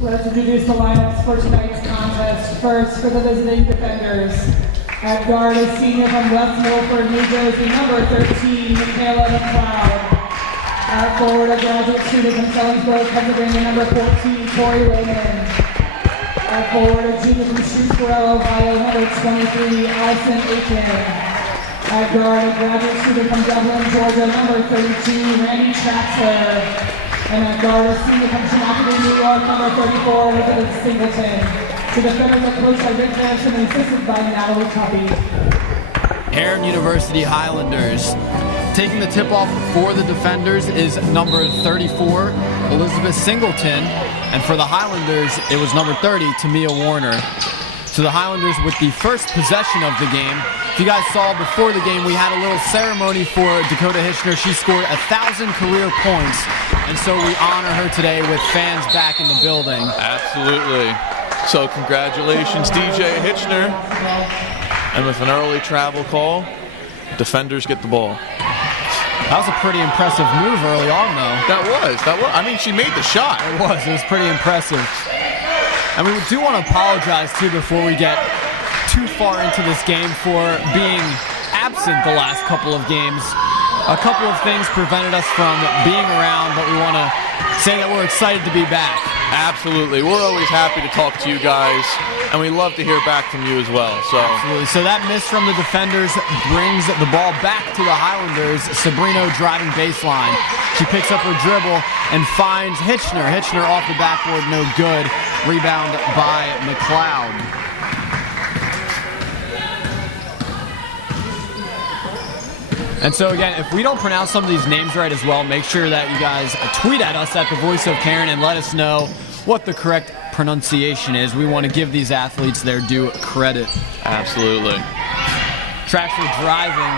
Let's introduce the lineups for tonight's contest. First, for the visiting defenders. At guard is senior from West Milford, New Jersey, number 13, Michaela McLeod. At forward, a graduate student from Sellersburg, Pennsylvania, number 14, Tori Raymond. At forward, a junior from Shrewsboro, Ohio, number 23, Allison Aiken. At guard, a graduate student from Dublin, Georgia, number 32, Randy Traxler. And at guard, a senior from Schenectady, New York, number 34, Elizabeth Singleton. The defenders are coached by Rick Vanson and assisted by Natalie Tuppy. Cairn University Highlanders. Taking the tip-off for the defenders is number 34, Elizabeth Singleton. And for the Highlanders, it was number 30, Tamia Warner. So the Highlanders with the first possession of the game. If you guys saw before the game, we had a little ceremony for Dakota Hitchner. She scored 1,000 career points, and so we honor her today with fans back in the building. Absolutely. So congratulations, DJ Hitchner. And with an early travel call, defenders get the ball. That was a pretty impressive move early on, though. That was. I mean, she made the shot. It was pretty impressive. And we do want to apologize, too, before we get too far into this game for being absent the last couple of games. A couple of things prevented us from being around, but we want to say that we're excited to be back. Absolutely. We're always happy to talk to you guys, and we love to hear back from you as well. Absolutely. So that miss from the defenders brings the ball back to the Highlanders. Sabrino driving baseline. She picks up her dribble and finds Hitchner. Hitchner off the backboard, no good. Rebound by McLeod. And so again, if we don't pronounce some of these names right as well, make sure that you guys tweet at us at the Voice of Cairn and let us know what the correct pronunciation is. We want to give these athletes their due credit. Absolutely. Traxler driving,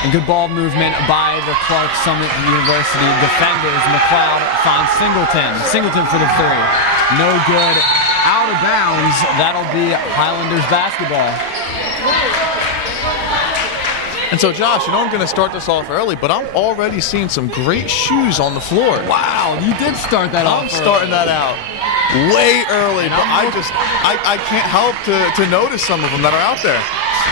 and good ball movement by the Clark Summit University defenders. McLeod finds Singleton. Singleton for the three. No good. Out of bounds. That'll be Highlanders basketball. And so, Josh, you know I'm going to start this off early, but I'm already seeing some great shoes on the floor. Wow, you did start that off. I'm starting that out way early, but I can't help to notice some of them that are out there.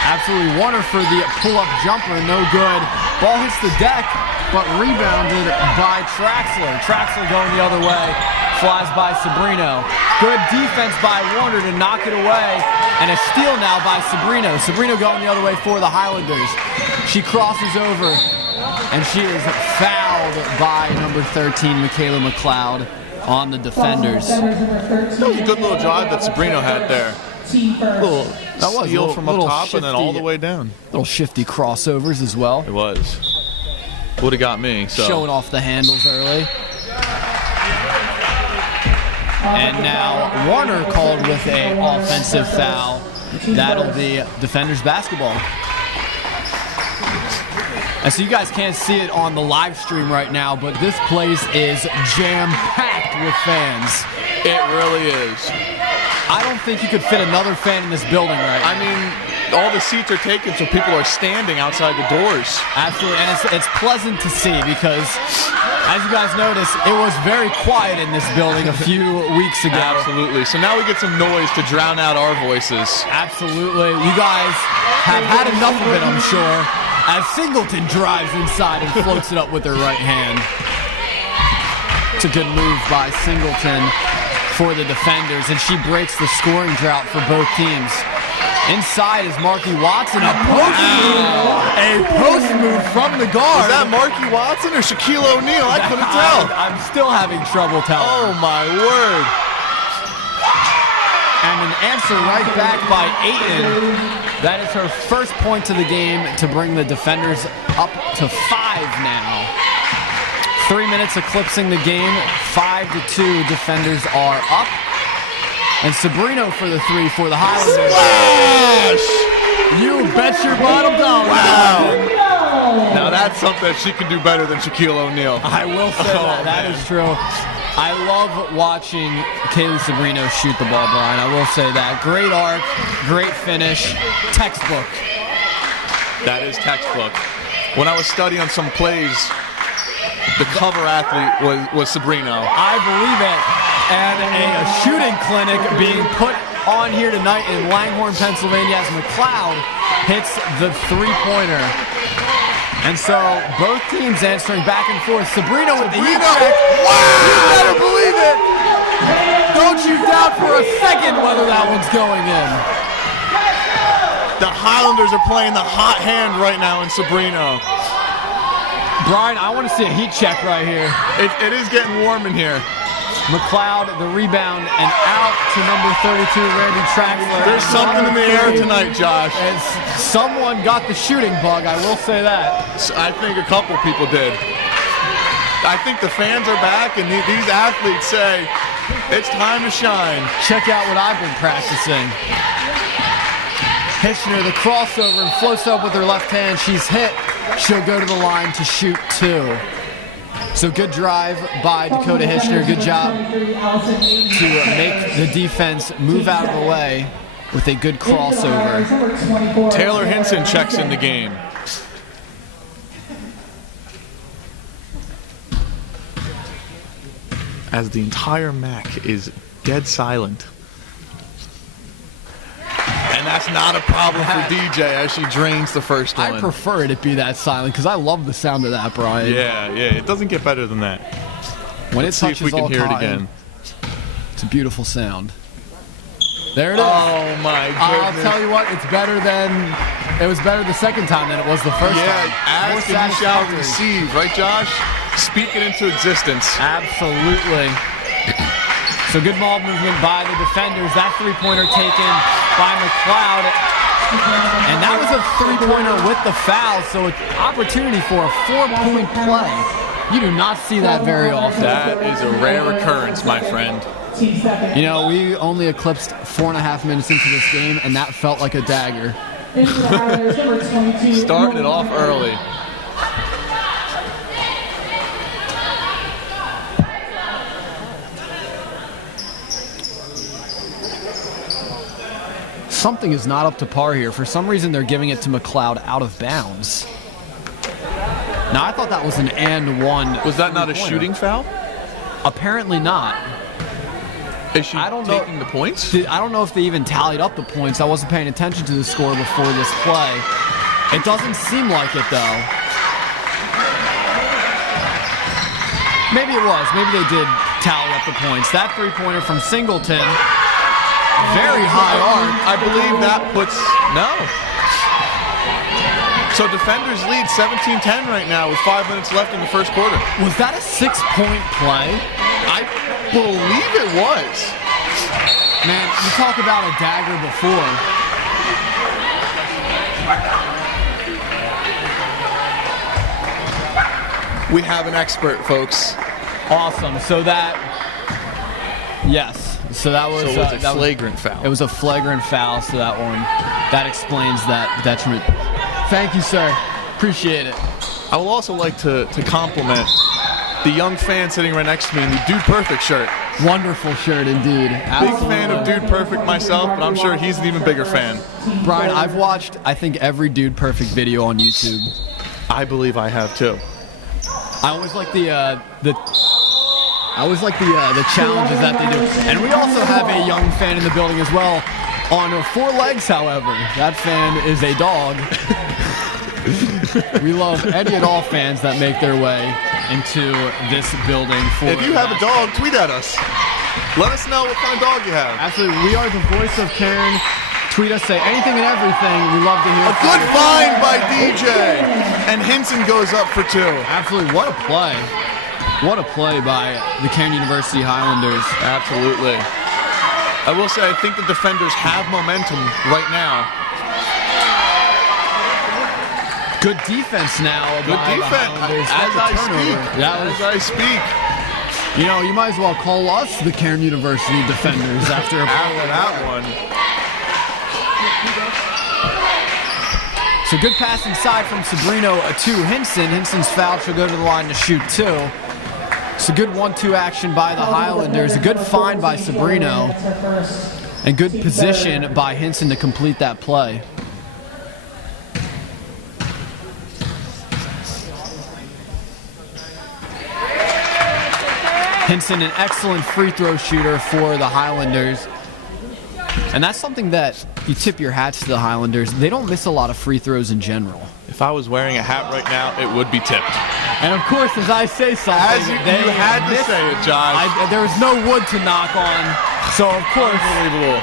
Absolutely. Warner for the pull-up jumper, no good. Ball hits the deck, but rebounded by Traxler. Traxler going the other way, flies by Sabrino. Good defense by Warner to knock it away, and a steal now by Sabrino. Sabrino going the other way for the Highlanders. She crosses over, and she is fouled by number 13, Michaela McLeod, on the defenders. That was a good little drive that Sabrino had there. Little steal from up top and then all the way down. Little shifty crossovers as well. It was. Would have got me. So. Showing off the handles early. And now Warner called with an offensive foul. That'll be defenders basketball. And so you guys can't see it on the live stream right now, but this place is jam-packed with fans. It really is. I don't think you could fit another fan in this building right now. I mean, all the seats are taken, so people are standing outside the doors. Absolutely, and it's pleasant to see because, as you guys noticed, it was very quiet in this building a few weeks ago. Absolutely. So now we get some noise to drown out our voices. Absolutely. You guys have had enough of it, I'm sure, as Singleton drives inside and floats it up with her right hand. It's a good move by Singleton for the defenders, and she breaks the scoring drought for both teams. Inside is Marky Watson, a post move from the guard. Is that Marky Watson or Shaquille O'Neal? I couldn't tell. I'm still having trouble telling. Oh my word. And an answer right back by Aiton. That is her first point to the game to bring the defenders up to 5 now. 3 minutes eclipsing the game, 5-2, defenders are up. And Sabrino for the three for the Highlanders. Splash! You bet your bottom dollar. Wow. Now that's something that she can do better than Shaquille O'Neal. I will say that is true. I love watching Kaylee Sabrino shoot the ball, Brian. I will say that. Great arc, great finish, textbook. That is textbook. When I was studying some plays, the cover athlete was Sabrino. I believe it. And a shooting clinic being put on here tonight in Langhorne, Pennsylvania as McLeod hits the three-pointer. And so both teams answering back and forth. Sabrina with the heat check. Wow! You better believe it. Don't you doubt for a second whether that one's going in. The Highlanders are playing the hot hand right now in Sabrina. Brian, I want to see a heat check right here. It is getting warm in here. McLeod, the rebound, and out to number 32, Randy Traxler. There's something in the air tonight, Josh. And someone got the shooting bug, I will say that. I think a couple people did. I think the fans are back, and these athletes say, it's time to shine. Check out what I've been practicing. Hitchner, the crossover, and floats up with her left hand. She's hit. She'll go to the line to shoot two. So good drive by Dakota Hitchner. Good job to make the defense move out of the way with a good crossover. Taylor Hinson checks in the game. As the entire MAC is dead silent. And that's not a problem for DJ as she drains the first one. I prefer it be that silent because I love the sound of that, Brian. Yeah, it doesn't get better than that. When Let's it see touches if we can all hear it cotton, again. it's a beautiful sound. There it is. Oh my goodness. I'll tell you what, it was better the second time than it was the first time. Yeah, ask and you shall receive, right, Josh? Speak it into existence. Absolutely. So good ball movement by the defenders. That three-pointer taken by McLeod. And that was a three-pointer with the foul, so an opportunity for a 4-point play. You do not see that very often. That is a rare occurrence, my friend. You know, we only eclipsed 4.5 minutes into this game, and that felt like a dagger. Starting it off early. Something is not up to par here. For some reason, they're giving it to McLeod out of bounds. Now, I thought that was an and one. Was that not a shooting foul? Apparently not. Is she taking the points? I don't know if they even tallied up the points. I wasn't paying attention to the score before this play. It doesn't seem like it, though. Maybe it was. Maybe they did tally up the points. That three-pointer from Singleton. Very high arc. I believe that puts... No. So defenders lead 17-10 right now with 5 minutes left in the first quarter. Was that a 6-point play? I believe it was. Man, you talk about a dagger before. We have an expert, folks. Awesome. So that... Yes. So that was, so it was a flagrant foul. It was a flagrant foul, so that explains that detriment. Thank you, sir. Appreciate it. I would also like to compliment the young fan sitting right next to me in the Dude Perfect shirt. Wonderful shirt, indeed. Absolutely. Big fan of Dude Perfect myself, but I'm sure he's an even bigger fan. Brian, I've watched, I think, every Dude Perfect video on YouTube. I believe I have, too. I always like the challenges that they do. And we also have a young fan in the building as well. On 4 legs, however. That fan is a dog. We love any and all fans that make their way into this building. If you have a dog, tweet at us. Let us know what kind of dog you have. Absolutely. We are the voice of Cairn. Tweet us, say anything and everything. We love to hear a good find by DJ. And Hinson goes up for 2. Absolutely. What a play. What a play by the Cairn University Highlanders. Absolutely. I will say, I think the defenders have momentum right now. Good defense now. Good defense. As I speak. You know, you might as well call us the Cairn University defenders after that one. So good pass inside from Sabrino to Hinson. Hinson's fouled. She'll go to the line to shoot 2. So good 1-2 action by the Highlanders. A good find by Sabrino. And good position by Hinson to complete that play. Hinson, an excellent free throw shooter for the Highlanders. And that's something that you tip your hats to the Highlanders. They don't miss a lot of free throws in general. If I was wearing a hat right now, it would be tipped. And of course, as I say something, As you had to say it, Josh. There was no wood to knock on. So, of course, Unbelievable.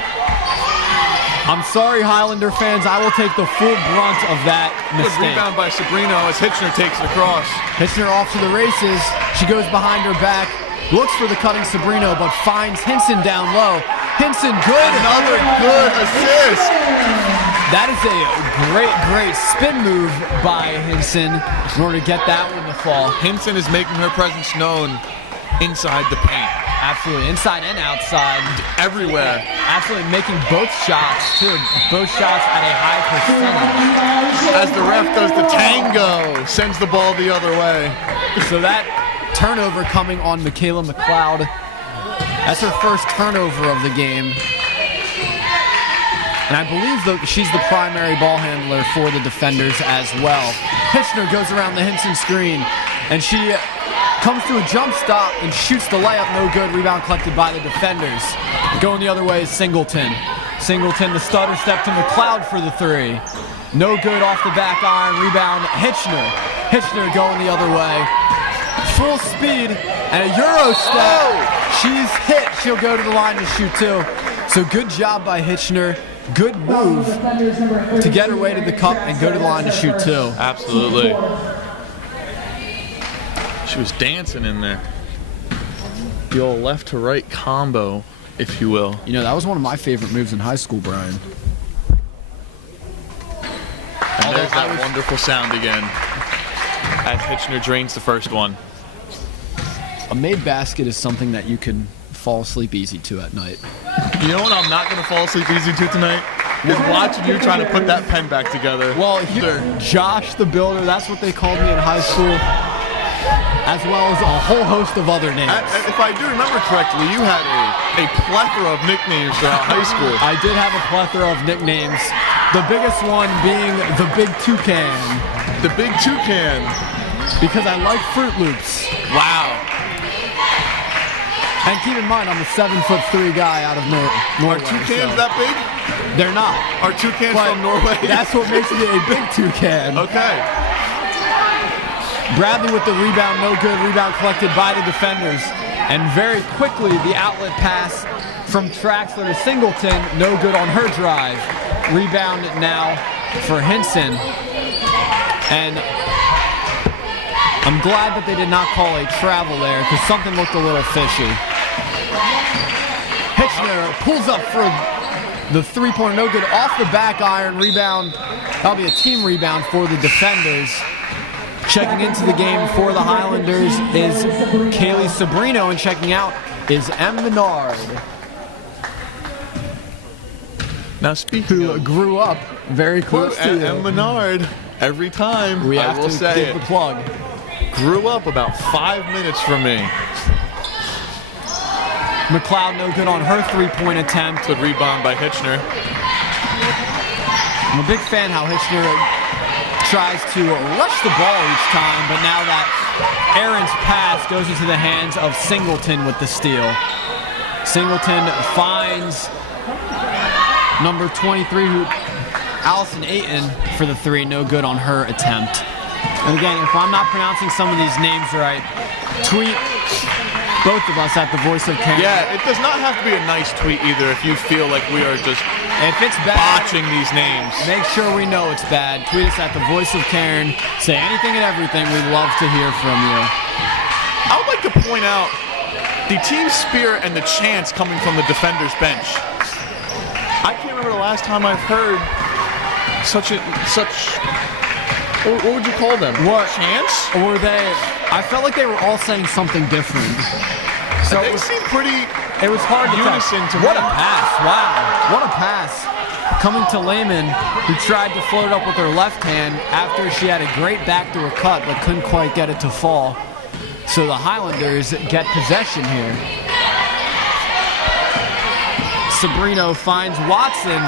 I'm sorry, Highlander fans. I will take the full brunt of that Good mistake. rebound by Sabrino as Hitchner takes it across. Hitchner off to the races. She goes behind her back, looks for the cutting Sabrino, but finds Hinson down low. Hinson, good. Another good assist. That is a great spin move by Hinson in order to get that one to fall. Hinson is making her presence known inside the paint. Absolutely, inside and outside. Everywhere. Absolutely making both shots, too. Both shots at a high percentage. As the ref does the tango, sends the ball the other way. So that turnover coming on Michaela McLeod. That's her first turnover of the game. And I believe she's the primary ball handler for the defenders as well. Hitchner goes around the Hinson screen, and she comes to a jump stop and shoots the layup, no good. Rebound collected by the defenders. Going the other way is Singleton. Singleton, the stutter step to McLeod for the three. No good off the back iron. Rebound, Hitchner. Hitchner going the other way. Full speed and a Euro step. She's hit. She'll go to the line to shoot too. So good job by Hitchner. Good move to get her way to the cup and go to the line to shoot too. Absolutely. She was dancing in there. The old left to right combo, if you will. You know, that was one of my favorite moves in high school, Brian. And there's that wonderful sound again as Hitchner drains the first one. A made basket is something that you can fall asleep easy to at night. You know what I'm not going to fall asleep easy to tonight? Is watching you trying to put that pen back together. Well, Josh the Builder, that's what they called me in high school, as well as a whole host of other names. If I do remember correctly, you had a plethora of nicknames throughout high school. I did have a plethora of nicknames, the biggest one being the Big Toucan. The Big Toucan. Because I like Fruit Loops. Wow. And keep in mind, I'm a 7'3" guy out of Norway. Are toucans that big? They're not. Are toucans But from Norway? That's what makes me a big toucan. Okay. Bradley with the rebound, no good. Rebound collected by the defenders. And very quickly, the outlet pass from Traxler to Singleton, no good on her drive. Rebound now for Hinson. And I'm glad that they did not call a travel there because something looked a little fishy. Hitchner pulls up for the three-pointer, no good. Off the back iron, rebound. That'll be a team rebound for the defenders. Checking into the game for the Highlanders is Kaylee Sabrino, and checking out is M. Menard, Now speaking who of grew up very close to you. M. Menard, every time We I have will to say give it, the plug. grew up about 5 minutes from me. McLeod no good on her three-point attempt. Good rebound by Hitchner. I'm a big fan how Hitchner tries to rush the ball each time, but now that Aaron's pass goes into the hands of Singleton with the steal. Singleton finds number 23, Allison Ayton, for the three, no good on her attempt. And again, if I'm not pronouncing some of these names right, tweet both of us at the Voice of Cairn. Yeah, it does not have to be a nice tweet either if you feel like we are just If it's bad, botching these names. make sure we know it's bad. Tweet us at the Voice of Cairn. Say anything and everything. We'd love to hear from you. I would like to point out the team spirit and the chants coming from the defender's bench. I can't remember the last time I've heard such what would you call them? What? Chants? Or I felt like they were all saying something different. So They seem pretty it was hard to unison tell. to What me. a pass. Wow. What a pass. Coming to Lehman, who tried to float up with her left hand after she had a great backdoor cut but couldn't quite get it to fall. So the Highlanders get possession here. Sabrino finds Watson.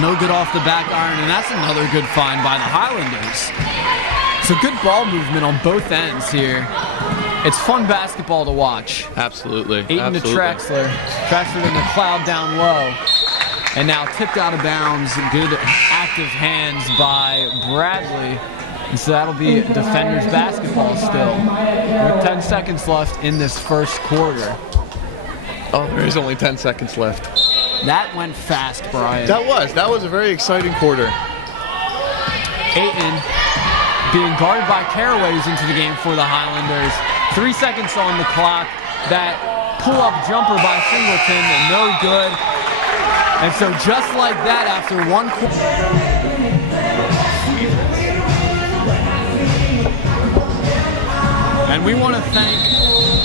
No good off the back iron, and that's another good find by the Highlanders. So good ball movement on both ends here. It's fun basketball to watch. Absolutely. Aiden to Traxler. Traxler in the cloud down low. And now tipped out of bounds. Good active hands by Bradley. And so that'll be defenders basketball still. With 10 seconds left in this first quarter. Oh, there is only 10 seconds left. That went fast, Brian. That was a very exciting quarter. Aiden being guarded by Caraway who's into the game for the Highlanders. 3 seconds on the clock. That pull-up jumper by Singleton, no good. And so just like that, after one quarter. And we want to thank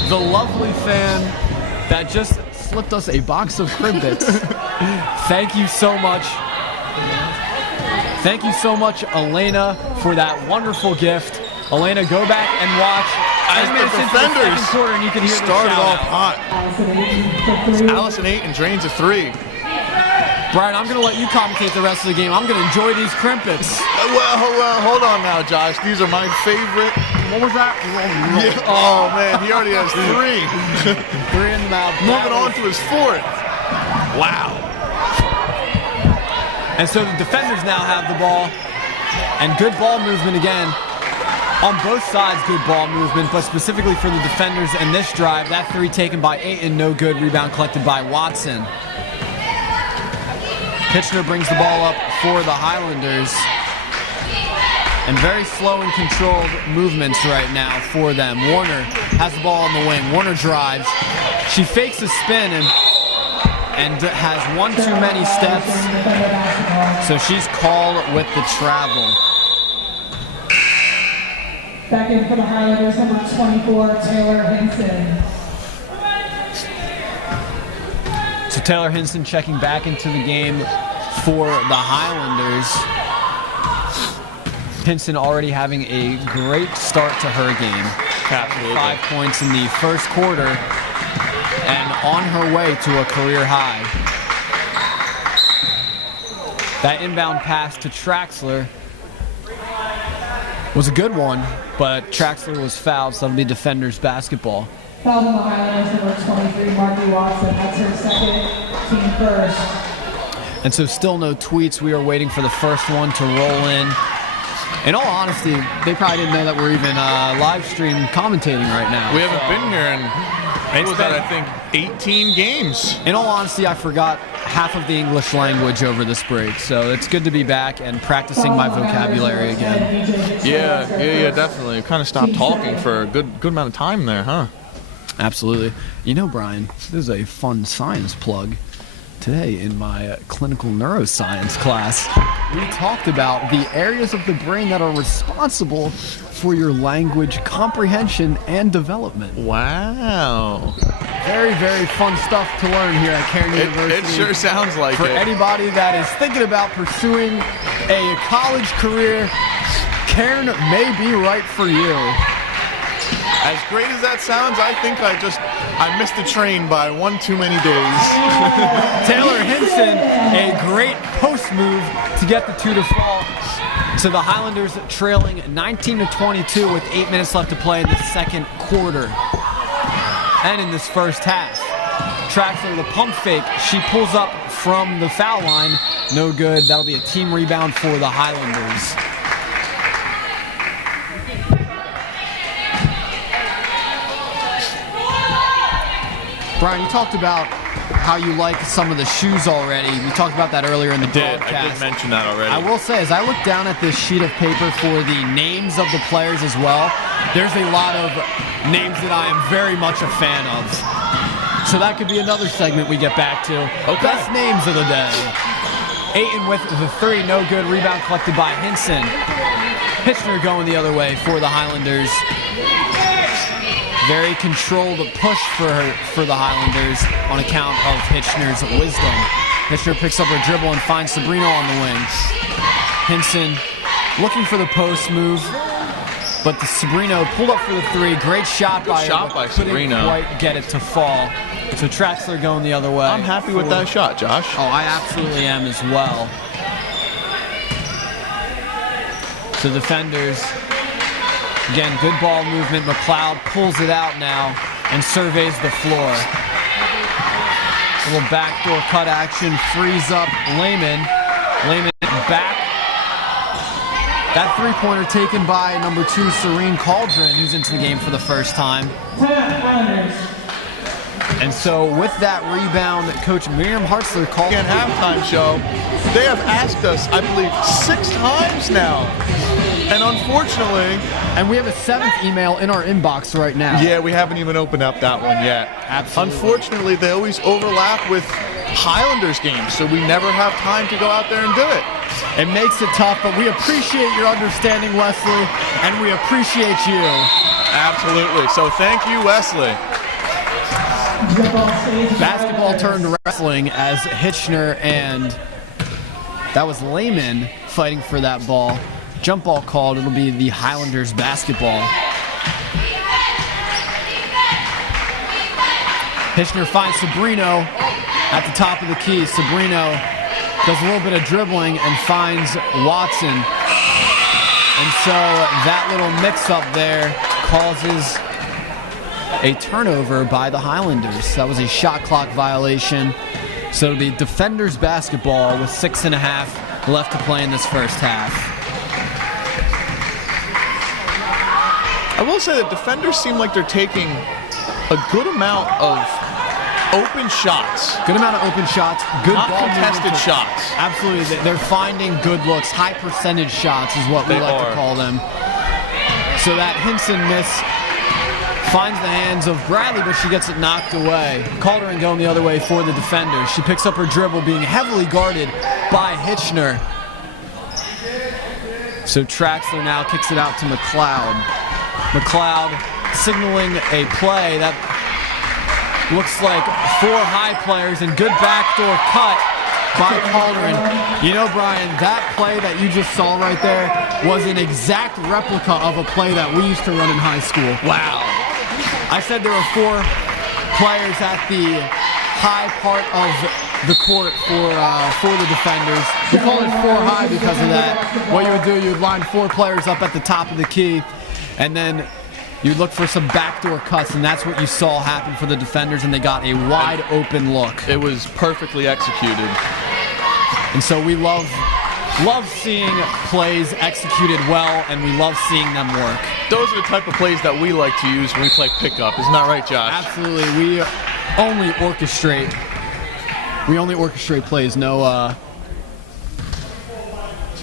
the lovely fan that just slipped us a box of Crimbits. Thank you so much. Thank you so much, Elena, for that wonderful gift. Elena, go back and watch. As the defenders quarter, and you can hear started off hot. Allison Aiton drains a 3. Brian, I'm going to let you commentate the rest of the game. I'm going to enjoy these Crimpets. Well, hold on now, Josh. These are my favorite. What was that? Yeah. Oh, man, he already has 3. 3 in the mouth. Moving on to his 4th. Wow. And so the defenders now have the ball. And good ball movement again. On both sides, good ball movement, but specifically for the defenders in this drive, that 3 taken by Aiton, no good. Rebound collected by Watson. Kitchener brings the ball up for the Highlanders. And very slow and controlled movements right now for them. Warner has the ball on the wing. Warner drives. She fakes a spin and has one too many steps. So she's called with the travel. Back in for the Highlanders, number 24, Taylor Hinson. So Taylor Hinson checking back into the game for the Highlanders. Hinson already having a great start to her game. Absolutely. 5 points in the first quarter and on her way to a career high. That inbound pass to Traxler was a good one, but Traxler was fouled, so that'll be defenders basketball. Foul on the Highlanders, number 23, Marky Watson. That's her second, team first. And so still no tweets. We are waiting for the first one to roll in. In all honesty, they probably didn't know that we're even live stream commentating right now. We haven't been here in, what was that, I think, 18 games. In all honesty, I forgot half of the English language over this break, so it's good to be back and practicing my vocabulary again. Yeah, definitely. Kind of stopped talking for a good amount of time there, huh? Absolutely. You know, Brian, this is a fun science plug. Today in my clinical neuroscience class, we talked about the areas of the brain that are responsible for your language comprehension and development. Wow. Very, very fun stuff to learn here at Cairn University. It sure sounds like For it. anybody that is thinking about pursuing a college career, Cairn may be right for you. As great as that sounds, I think I missed the train by one too many days. Taylor Hinson, a great post move to get the 2 to fall. So the Highlanders trailing 19-22 with 8 minutes left to play in the second quarter. And in this first half, Traxler, the pump fake, she pulls up from the foul line. No good. That'll be a team rebound for the Highlanders. Brian, you talked about how you like some of the shoes already. We talked about that earlier in the broadcast. I did mention that already. I will say, as I look down at this sheet of paper for the names of the players as well, there's a lot of names that I am very much a fan of. So that could be another segment we get back to. Okay. Best names of the day. Aiton with the 3, no good. Rebound collected by Hinson. Kitchener going the other way for the Highlanders. Very controlled push for the Highlanders on account of Hitchner's wisdom. Hitchner picks up her dribble and finds Sabrino on the wing. Hinson looking for the post move, but the Sabrino pulled up for the 3. Great shot by her, but couldn't quite get it to fall. So Traxler going the other way. I'm happy with that shot, Josh. Oh, I absolutely am as well. So defenders Again, good ball movement. McLeod pulls it out now and surveys the floor. A little backdoor cut action frees up Lehman. Lehman back. That three-pointer taken by number 2, Serene Cauldron, who's into the game for the first time. And so with that rebound, Coach Miriam Hartzler called Again, halftime show. They have asked us, I believe, 6 times now. And unfortunately... And we have a 7th email in our inbox right now. Yeah, we haven't even opened up that one yet. Absolutely. Unfortunately, they always overlap with Highlanders games, so we never have time to go out there and do it. It makes it tough, but we appreciate your understanding, Wesley, and we appreciate you. Absolutely. So thank you, Wesley. Basketball turned wrestling as Hitchner and that was Lehman fighting for that ball. Jump ball called. It'll be the Highlanders basketball. Hitchner finds Sabrino at the top of the key. Sabrino does a little bit of dribbling and finds Watson. And so that little mix-up there causes a turnover by the Highlanders. That was a shot clock violation. So the defenders basketball with 6.5 left to play in this first half. I will say that defenders seem like they're taking a good amount of open shots. Good amount of open shots. Good Not ball contested movement. shots. Absolutely. They're finding good looks. High percentage shots is what we They like are. to call them. So that Hinson miss finds the hands of Bradley, but she gets it knocked away. Calderon going the other way for the defenders. She picks up her dribble, being heavily guarded by Hitchner. So Traxler now kicks it out to McLeod. McLeod signaling a play that looks like 4 high players and good backdoor cut by Calderon. You know, Brian, that play that you just saw right there was an exact replica of a play that we used to run in high school. Wow. I said there were 4 players at the high part of the court for the defenders. We call it 4 high because of that. What you would do, you would line 4 players up at the top of the key, and then you'd look for some backdoor cuts, and that's what you saw happen for the defenders, and they got a wide open look. It was perfectly executed. And so we love seeing plays executed well, and we love seeing them work. Those are the type of plays that we like to use when we play pickup. Isn't that right, Josh? Absolutely. We only orchestrate plays, no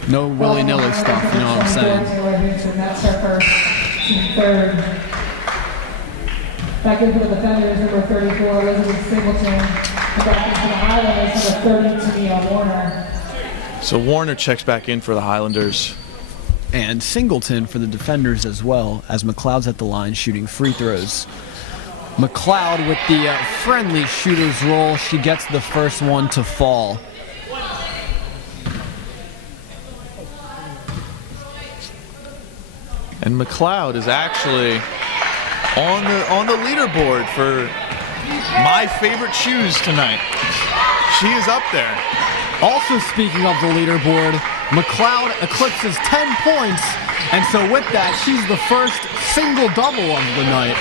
willy-nilly stuff, you know what I'm saying? That's her first, third. Back into the defenders, number 34, Elizabeth Singleton. And back into the Highlanders, number 30, Tania Warner. So Warner checks back in for the Highlanders. And Singleton for the defenders as well, as McLeod's at the line shooting free throws. McLeod with the friendly shooter's roll. She gets the first one to fall. And McLeod is actually on the leaderboard for my favorite shoes tonight. She is up there. Also speaking of the leaderboard, McLeod eclipses 10 points, and so with that, she's the first single-double of the night.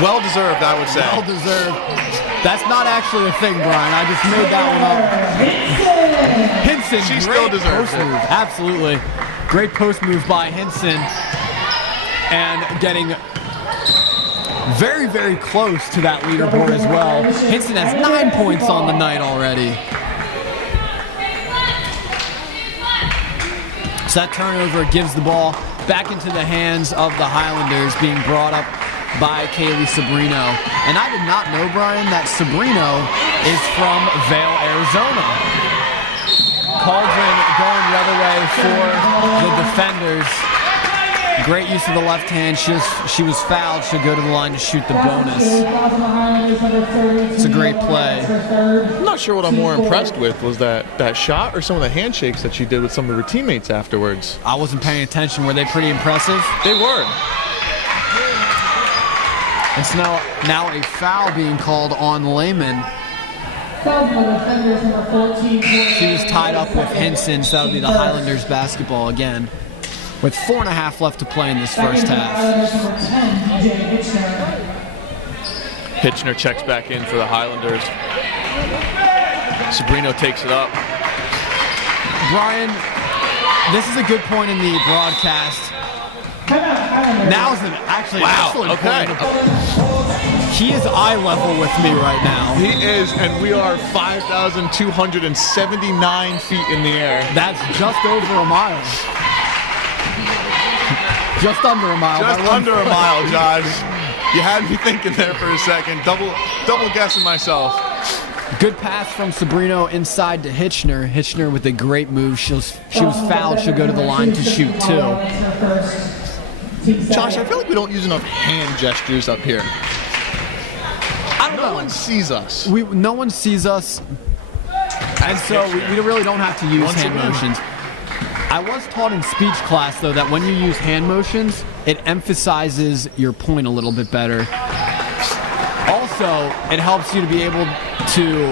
Well deserved, I would say. Well deserved. That's not actually a thing, Brian. I just made that one up. Hinson, She great still deserves post it. move. Absolutely. Great post move by Hinson. And getting very, very close to that leaderboard as well. Hinson has 9 points on the night already. So that turnover gives the ball back into the hands of the Highlanders, being brought up by Kaylee Sabrino. And I did not know, Brian, that Sabrino is from Vail, Arizona. Cauldron going the other way for the defenders. Great use of the left hand. She was fouled. She'll go to the line to shoot the bonus. It's a great play. I'm not sure what I'm more impressed with, was that shot or some of the handshakes that she did with some of her teammates afterwards. I wasn't paying attention. Were they pretty impressive? They were. It's now a foul being called on Lehman. She was tied up with Hinson, so that would be the Highlanders basketball again. with 4.5 left to play in this Back first into half. Islanders number 10, DJ Hitchner. Hitchner checks back in for the Highlanders. Sabrino takes it up. Brian, this is a good point in the broadcast. Now's an excellent Okay. point. He is eye level with me right now. He is, and we are 5,279 feet in the air. That's just over a mile. Just under a mile. Just under a mile, Josh. You had me thinking there for a second. Double guessing myself. Good pass from Sabrino inside to Hitchner. Hitchner with a great move. She was fouled. She'll go to the line to shoot too. Josh, I feel like we don't use enough hand gestures up here. I don't know. No one sees us. No one sees us, and so we really don't have to use Once hand again. motions. I was taught in speech class, though, that when you use hand motions, it emphasizes your point a little bit better. Also, it helps you to be able to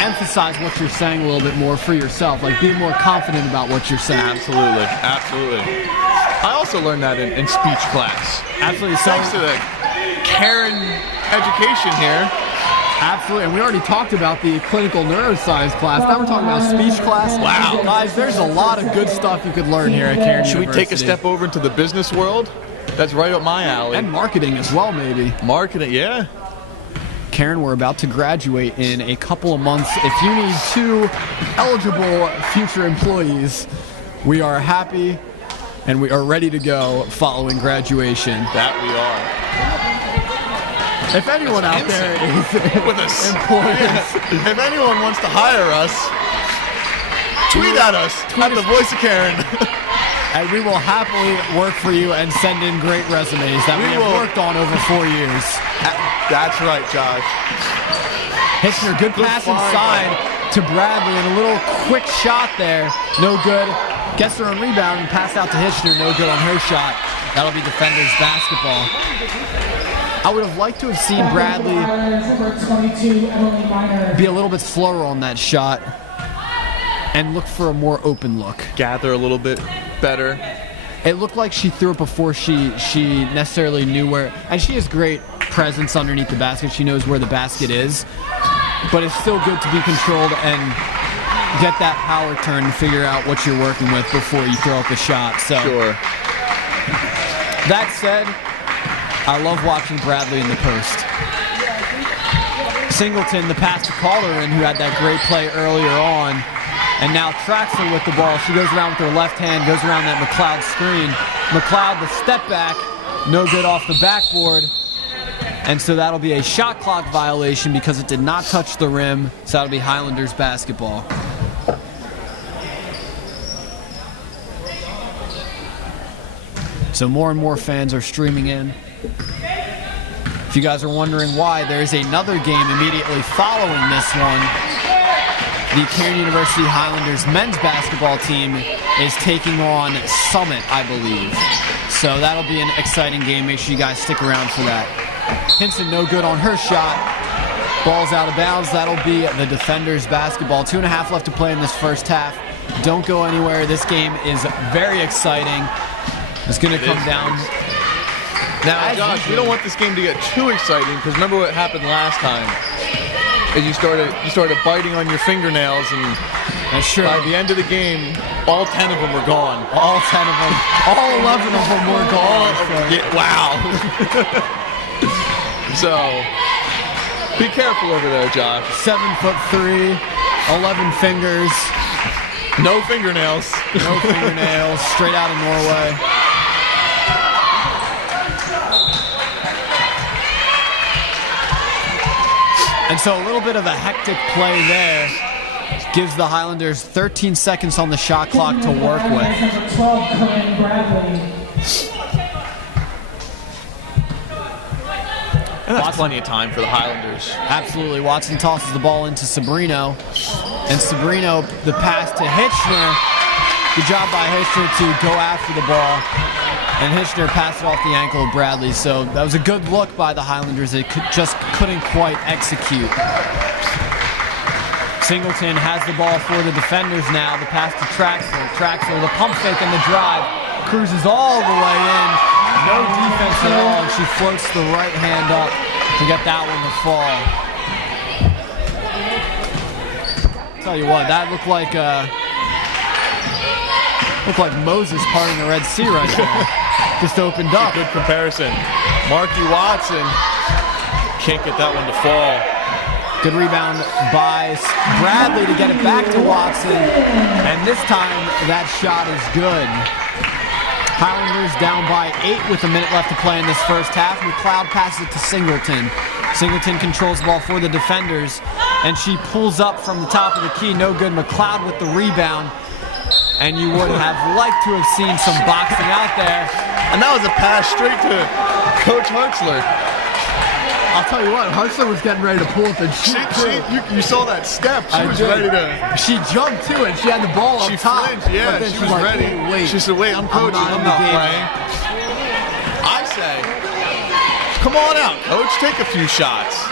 emphasize what you're saying a little bit more for yourself, like be more confident about what you're saying. Absolutely. I also learned that in speech class. Absolutely. So, Thanks to the Cairn education here. absolutely. And we already talked about the clinical neuroscience class. Now we're talking about speech class. Wow. Guys, there's a lot of good stuff you could learn here at Cairn Should we University. take a step over into the business world? That's right up my alley. And marketing as well, maybe. Marketing, yeah. Cairn, we're about to graduate in a couple of months. If you need 2 eligible future employees, we are happy and we are ready to go following graduation. That we are. If anyone out there is With us. employees, If anyone wants to hire us, tweet at us at the Voice of Cairn. and we will happily work for you and send in great resumes that we have worked on over 4 years. That's right, Josh. Hitchner, good pass find. inside to Bradley, and a little quick shot there. No good. Gessler on rebound and pass out to Hitchner. No good on her shot. That'll be defenders basketball. I would have liked to have seen Bradley Number 22, Emily Miner. be a little bit slower on that shot and look for a more open look. Gather a little bit better. It looked like she threw it before she necessarily knew where, and she has great presence underneath the basket. She knows where the basket is, but it's still good to be controlled and get that power turn and figure out what you're working with before you throw up a shot. So Sure. that said, I love watching Bradley in the post. Singleton, the pass to Calderon, who had that great play earlier on, and now Traxler with the ball. She goes around with her left hand, goes around that McLeod screen. McLeod, the step back, no good off the backboard. And so that'll be a shot clock violation because it did not touch the rim. So that'll be Highlanders basketball. So more and more fans are streaming in. If you guys are wondering why, there's another game immediately following this one. The Cairn University Highlanders men's basketball team is taking on Summit, I believe. So that'll be an exciting game. Make sure you guys stick around for that. Hinson, no good on her shot. Ball's out of bounds. That'll be the defenders basketball. 2.5 left to play in this first half. Don't go anywhere. This game is very exciting. It's going to come down. Now, Josh, we don't want this game to get too exciting because remember what happened last time? Is you started biting on your fingernails, and by the end of the game, all 10 of them were gone. All 10 of them. All 11 of them were gone. Yeah, wow. So, be careful over there, Josh. 7'3", 11 fingers. No fingernails. No fingernails. Straight out of Norway. And so a little bit of a hectic play there gives the Highlanders 13 seconds on the shot clock to work with. Number 12, Corinne Bradley. And that's plenty of time for the Highlanders. Absolutely. Watson tosses the ball into Sabrino. And Sabrino, the pass to Hitchner. Good job by Hitchner to go after the ball. And Hitchner passed it off the ankle of Bradley. So that was a good look by the Highlanders. They just couldn't quite execute. Singleton has the ball for the defenders now. The pass to Traxler. Traxler, the pump fake and the drive. cruises all the way in. No defense at all, and she floats the right hand up to get that one to fall. Tell you what, that looked like Moses parting the Red Sea right there. Just opened up. Good comparison. Marky Watson can't get that one to fall. Good rebound by Bradley to get it back to Watson. And this time, that shot is good. Highlanders down by 8 with a minute left to play in this first half. McLeod passes it to Singleton. Singleton controls the ball for the defenders. And she pulls up from the top of the key. No good. McLeod with the rebound. And you would have liked to have seen some boxing out there. And that was a pass straight to Coach Hartzler. I'll tell you what, Hartzler was getting ready to pull up and shoot. You saw that step. She was ready to. She jumped too, and she had the ball up top. Flinched, yeah, but then she was like, ready. Oh, wait. She said, wait, I'm coaching. I'm not playing. I say, come on out, coach. Take a few shots.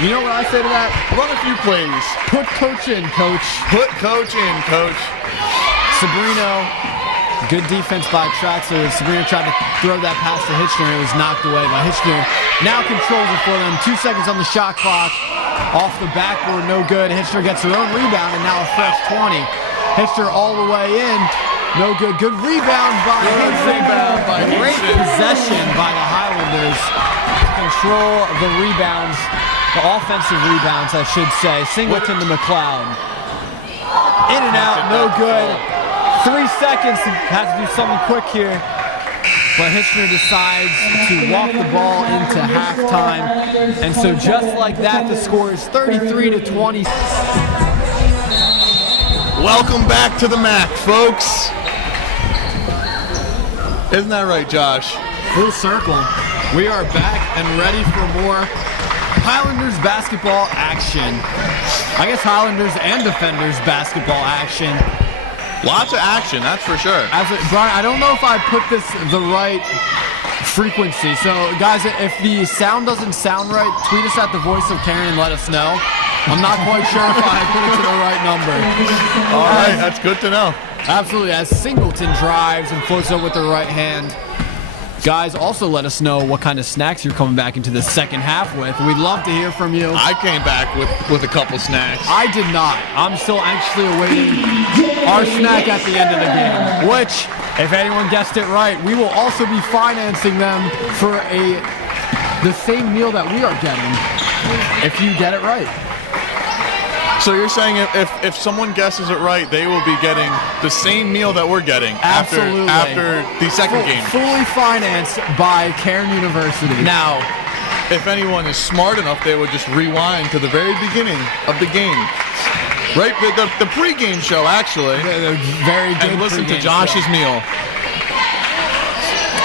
You know what I say to that? Run a few plays. Put coach in, coach. Put coach in, coach. Sabrino, good defense by Traxler. Sabrino tried to throw that pass to Hitchner. It was knocked away by Hitchner. Now controls it for them. 2 seconds on the shot clock. Off the backboard, no good. Hitchner gets her own rebound, and now a fresh 20. Hitchner all the way in. No good. Good rebound by Hitchner. Great possession by the Highlanders. Control the rebounds. The offensive rebounds, I should say. Singleton to McLeod. In and out, no good. 3 seconds, has to do something quick here. But Hitchner decides to walk the ball into halftime. And so just like that, the score is 33-20. Welcome back to the MAC, folks. Isn't that right, Josh? Full circle. We are back and ready for more Highlanders basketball action. I guess Highlanders and Defenders basketball action. Lots of action, that's for sure. Brian, I don't know if I put this the right frequency. So, guys, if the sound doesn't sound right, tweet us at the Voice of Cairn and let us know. I'm not quite sure if I put it to the right number. All right, that's good to know. Absolutely, as Singleton drives and floats up with the right hand. Guys, also let us know what kind of snacks you're coming back into the second half with. We'd love to hear from you. I came back with a couple snacks. I did not. I'm still anxiously awaiting our snack at the end of the game, which, if anyone guessed it right, we will also be financing them for the same meal that we are getting, if you get it right. So you're saying if someone guesses it right, they will be getting the same meal that we're getting after the second game. Fully financed by Cairn University. Now, if anyone is smart enough, they would just rewind to the very beginning of the game. Right? The pregame show, actually. Very good. And listen to Josh's meal.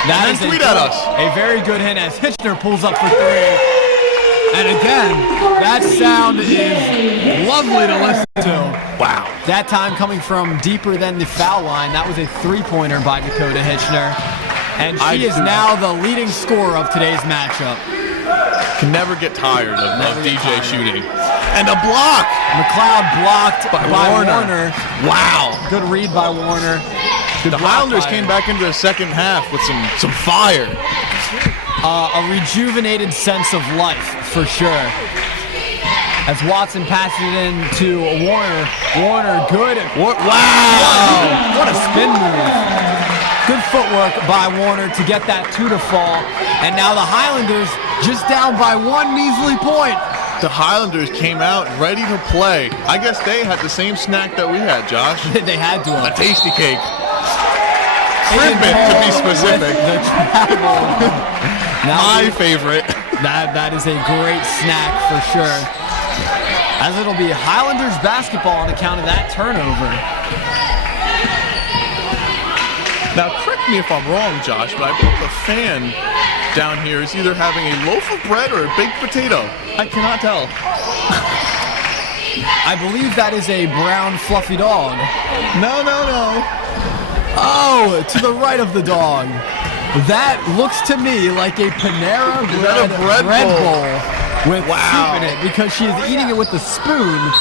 That is tweet at us. A very good hint as Hitchner pulls up for 3. And again, that sound is lovely to listen to. Wow. That time coming from deeper than the foul line. That was a three-pointer by Dakota Hitchner. And she is now the leading scorer of today's matchup. Can never get tired of DJ shooting. And a block! McLeod blocked by Warner. Wow. Good read by Warner. The Highlanders came back into the second half with some fire. A rejuvenated sense of life, for sure. As Watson passes it in to Warner. Warner, good. Wow! What a spin move. Good footwork by Warner to get that 2 to fall. And now the Highlanders just down by 1 measly point. The Highlanders came out ready to play. I guess they had the same snack that we had, Josh. They had to have. A tasty cake. Crimpet, to be specific. The travel. My favorite. That is a great snack for sure. As it'll be Highlanders basketball on account of that turnover. Now, correct me if I'm wrong, Josh, but I believe the fan down here is either having a loaf of bread or a baked potato. I cannot tell. I believe that is a brown fluffy dog. No. Oh, to the right of the dog. That looks to me like a Panera bread bowl with soup in it because she is eating it with a spoon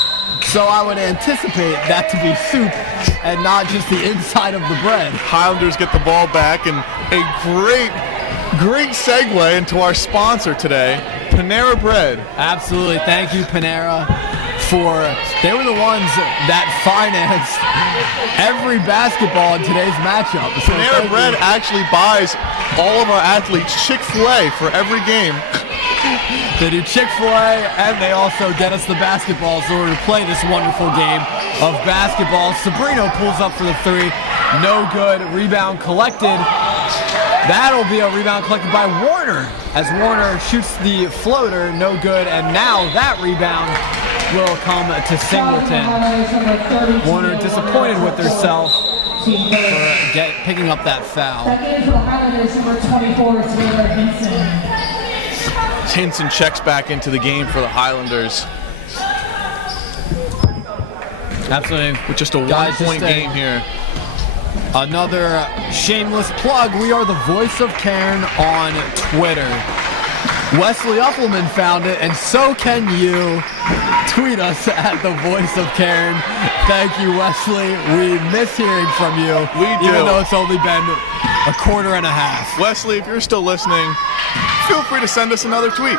So I would anticipate that to be soup and not just the inside of the bread. Highlanders get the ball back, and a great segue into our sponsor today, Panera Bread. Absolutely. Thank you, Panera, they were the ones that financed every basketball in today's matchup. So Panera Bread actually buys all of our athletes Chick-fil-A for every game. They do Chick-fil-A, and they also get us the basketballs in order to play this wonderful game of basketball. Sabrino pulls up for the three. No good. Rebound collected. That'll be a rebound collected by Warner, as Warner shoots the floater. No good. And now that rebound will come to Singleton. Warner disappointed with herself for picking up that foul. Second for the Highlanders, number 24, Taylor Hinson. Hinson checks back into the game for the Highlanders. Absolutely. With just a one-point game here. Another shameless plug. We are the voice of Cairn on Twitter. Wesley Uffelman found it, and so can you. Tweet us at the voice of Cairn. Thank you, Wesley. We miss hearing from you. We do. Even though it's only been a quarter and a half. Wesley, if you're still listening, feel free to send us another tweet.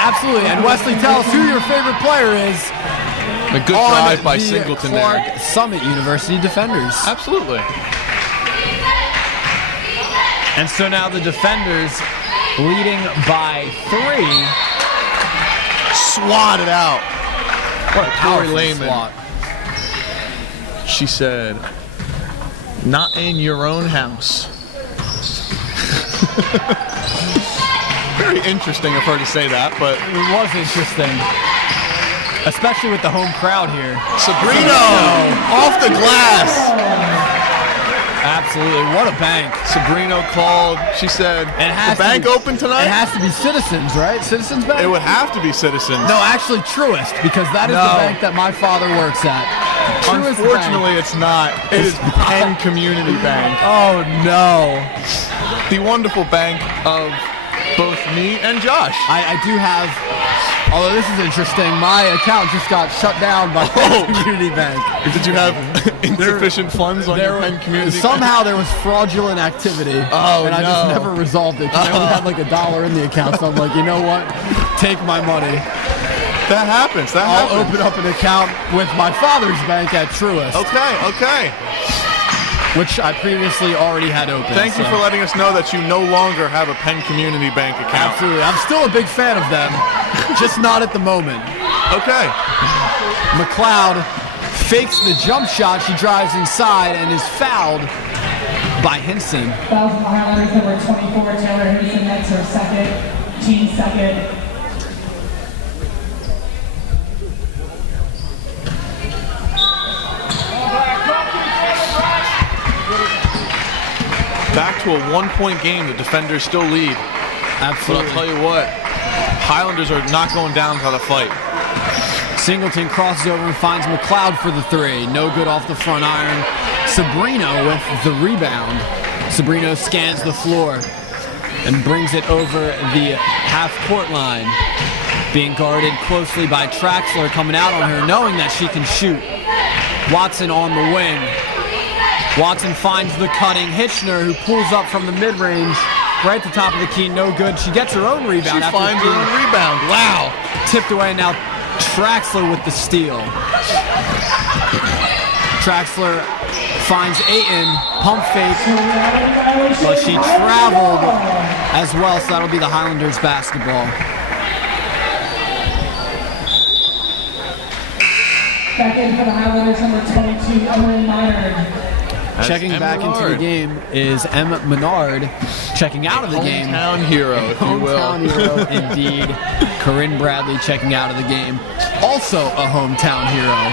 Absolutely. And Wesley, tell us who your favorite player is. A good drive by Singleton Clark there. Summit University defenders. Absolutely. And so now the defenders leading by 3. Swatted out. What a Powerful Tori Lehman. swat. She said, "Not in your own house." Very interesting of her to say that, but It was interesting. Especially with the home crowd here. Sabrino off the glass. Absolutely. What a bank. Sabrino called. She said, "The bank open tonight?" It has to be Citizens, right? Citizens Bank? It would have to be Citizens. No, actually Truist, because that is the bank that my father works at. Truist Unfortunately, Bank. it's not. It is Penn Community Bank. Oh, no. The wonderful bank of both me and Josh. I do have, although this is interesting, my account just got shut down by Penn Community Bank. Did you have insufficient funds on your Penn Community Somehow there was fraudulent activity, and I just never resolved it. I only had like $1 in the account, so I'm like, you know what? Take my money. That happens. I'll open up an account with my father's bank at Truist. Okay. Which I previously already had open. Thank you for letting us know that you no longer have a Penn Community Bank account. Absolutely. I'm still a big fan of them, just not at the moment. Okay. McLeod fakes the jump shot. She drives inside and is fouled by Hinson. Fouls on the Highlanders, number 24, Taylor Hinson. That's her second, team second. Back to a one-point game. The defenders still lead. Absolutely. But I'll tell you what, Highlanders are not going down without a fight. Singleton crosses over and finds McLeod for the 3. No good off the front iron. Sabrino with the rebound. Sabrino scans the floor and brings it over the half-court line. Being guarded closely by Traxler, coming out on her, knowing that she can shoot. Watson on the wing. Watson finds the cutting Hitchner, who pulls up from the mid-range, right at the top of the key. No good. She gets her own rebound. She finds her own rebound. Wow. Tipped away. Now Traxler with the steal. Traxler finds Ayton. Pump fake. But she traveled as well, so that'll be the Highlanders basketball. Back in for the Highlanders, number 22, Emily Minard. Checking back into the game is Emma Menard. Checking out of the game. Hometown hero, if you will. Hometown hero, indeed. Corinne Bradley checking out of the game. Also a hometown hero.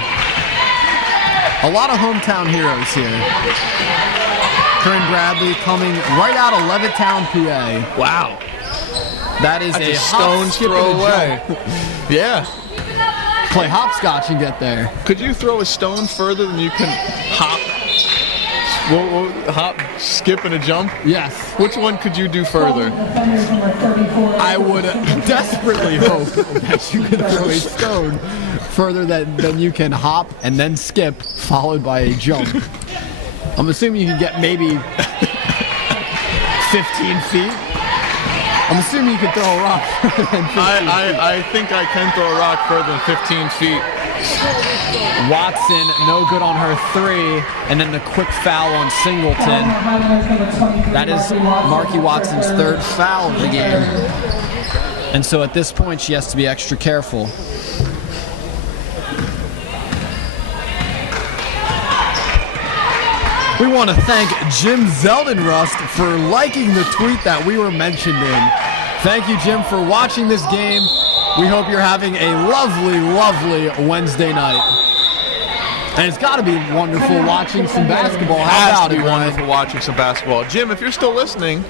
A lot of hometown heroes here. Corinne Bradley coming right out of Levittown, PA. Wow. That is That's a a stone's skip, throw and a away. jump. Yeah. Play hopscotch and get there. Could you throw a stone further than you can hop? Well, hop, skip, and a jump? Yes. Which one could you do further? Defenders number 34. I would desperately hope that you can throw a stone further than you can hop and then skip, followed by a jump. I'm assuming you can get maybe 15 feet. I'm assuming you can throw a rock further than 15 feet. I think I can throw a rock further than 15 feet. Watson, no good on her 3, and then the quick foul on Singleton. That is Marky Watson's 3rd foul of the game. And so at this point, she has to be extra careful. We want to thank Jim Zeldenrust for liking the tweet that we were mentioned in. Thank you, Jim, for watching this game. We hope you're having a lovely, lovely Wednesday night. And it's got to be wonderful watching some basketball. How about it, wonderful watching some basketball. Jim, if you're still listening,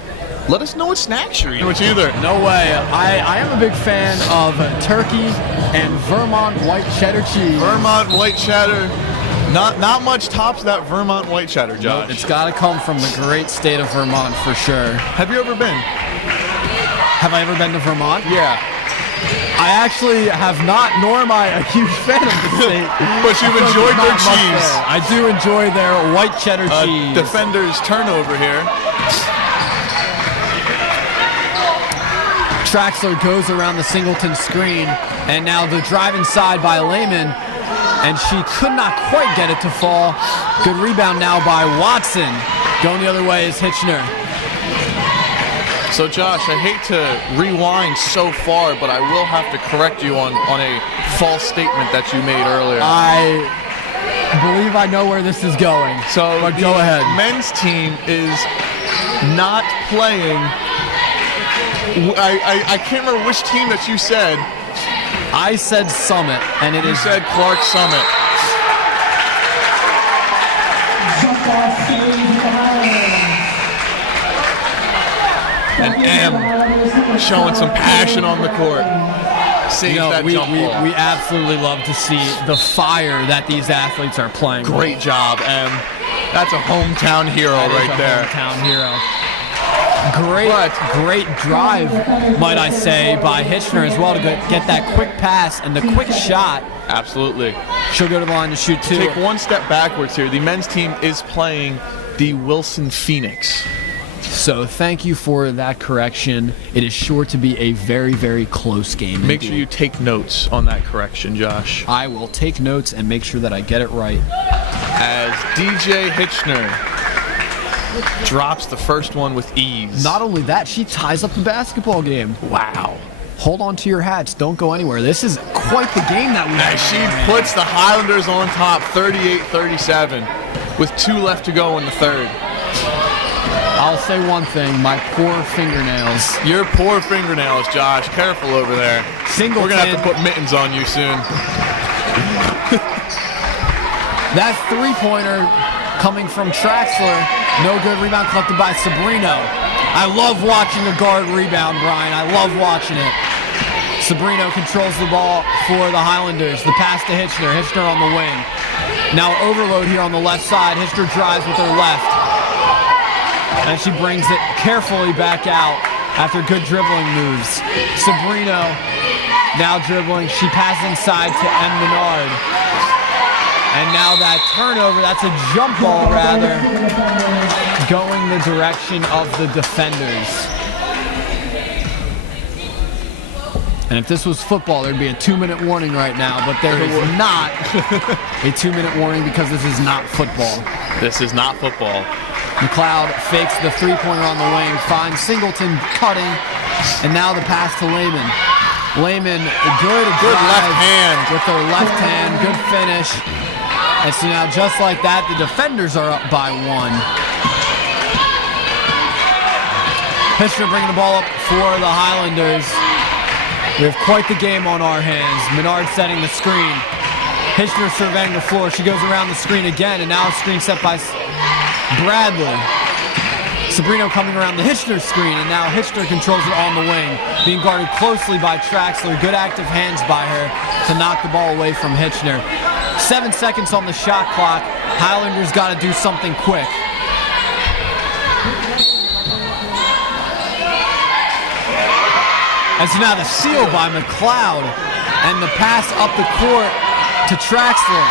let us know what snacks you're eating. Which either. No way. I am a big fan of turkey and Vermont white cheddar cheese. Vermont white cheddar. Not much tops that Vermont white cheddar, Josh. It's got to come from the great state of Vermont for sure. Have you ever been? Have I ever been to Vermont? Yeah. I actually have not, nor am I a huge fan of the state. But you've enjoyed their cheese. I do enjoy their white cheddar cheese. Defender's turnover here. Traxler goes around the Singleton screen, and now the drive inside by Lehman, and she could not quite get it to fall. Good rebound now by Watson. Going the other way is Hitchner. So, Josh, I hate to rewind so far, but I will have to correct you on a false statement that you made earlier. I believe I know where this is going. So, but go ahead. Men's team is not playing. I can't remember which team that you said. I said Summit, and You said Clark Summit. Jump ball series with the Highlanders. And M showing some passion on the court. Saves that we jump ball. we absolutely love to see the fire that these athletes are playing. Great job, M. That's a hometown hero right there. Hometown hero. Great drive, might I say, by Hitchner as well to get that quick pass and the quick shot. Absolutely. She'll go to the line to shoot two. Take one step backwards here. The men's team is playing the Wilson Phoenix. So thank you for that correction. It is sure to be a very, very close game. Make sure you take notes on that correction, Josh. I will take notes and make sure that I get it right. As DJ Hitchner drops the first one with ease. Not only that, she ties up the basketball game. Wow. Hold on to your hats. Don't go anywhere. This is quite the game that we have. As she puts the Highlanders on top 38-37 with 2 left to go in the third. I'll say one thing, my poor fingernails. Your poor fingernails, Josh. Careful over there. Singleton. We're going to have to put mittens on you soon. That three-pointer coming from Traxler. No good. Rebound collected by Sabrino. I love watching a guard rebound, Brian. I love watching it. Sabrino controls the ball for the Highlanders. The pass to Hitchner. Hitchner on the wing. Now overload here on the left side. Hitchner drives with her left. And she brings it carefully back out after good dribbling moves. Sabrino now dribbling. She passes inside to M. Menard. And now that turnover, that's a jump ball rather, going the direction of the defenders. And if this was football, there'd be a 2-minute warning right now, but there is not a 2-minute warning because this is not football. This is not football. McLeod fakes the three-pointer on the wing, finds Singleton cutting, and now the pass to Lehman. Lehman, good left hand. With her left hand, good finish. And so now just like that, the defenders are up by 1. Hitchner bringing the ball up for the Highlanders. We have quite the game on our hands. Menard setting the screen. Hitchner surveying the floor. She goes around the screen again, and now a screen set by Bradley. Sabrino coming around the Hitchner screen, and now Hitchner controls it on the wing. Being guarded closely by Traxler. Good active hands by her to knock the ball away from Hitchner. 7 seconds on the shot clock. Highlanders got to do something quick. And so now the steal by McLeod and the pass up the court to Traxler.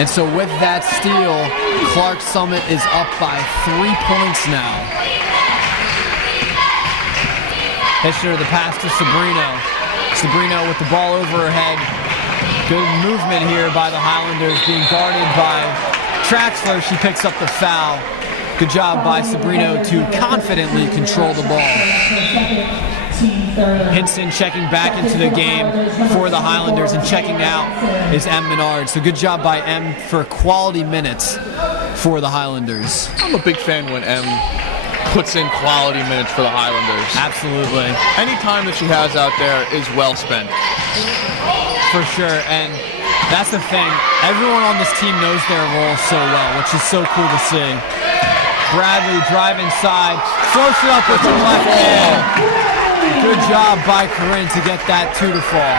And so with that steal, Clark Summit is up by 3 points now. Hitchner, the pass to Sabrino. Sabrino with the ball over her head. Good movement here by the Highlanders, being guarded by Traxler. She picks up the foul. Good job by Sabrino to confidently control the ball. Hinson checking back into the game for the Highlanders, and checking out is M. Menard. So good job by M for quality minutes for the Highlanders. I'm a big fan when M puts in quality minutes for the Highlanders. Absolutely. Any time that she has out there is well spent. For sure, and that's the thing. Everyone on this team knows their role so well, which is so cool to see. Bradley drive inside, floats it up with the left hand. Good job by Corinne to get that 2 to fall.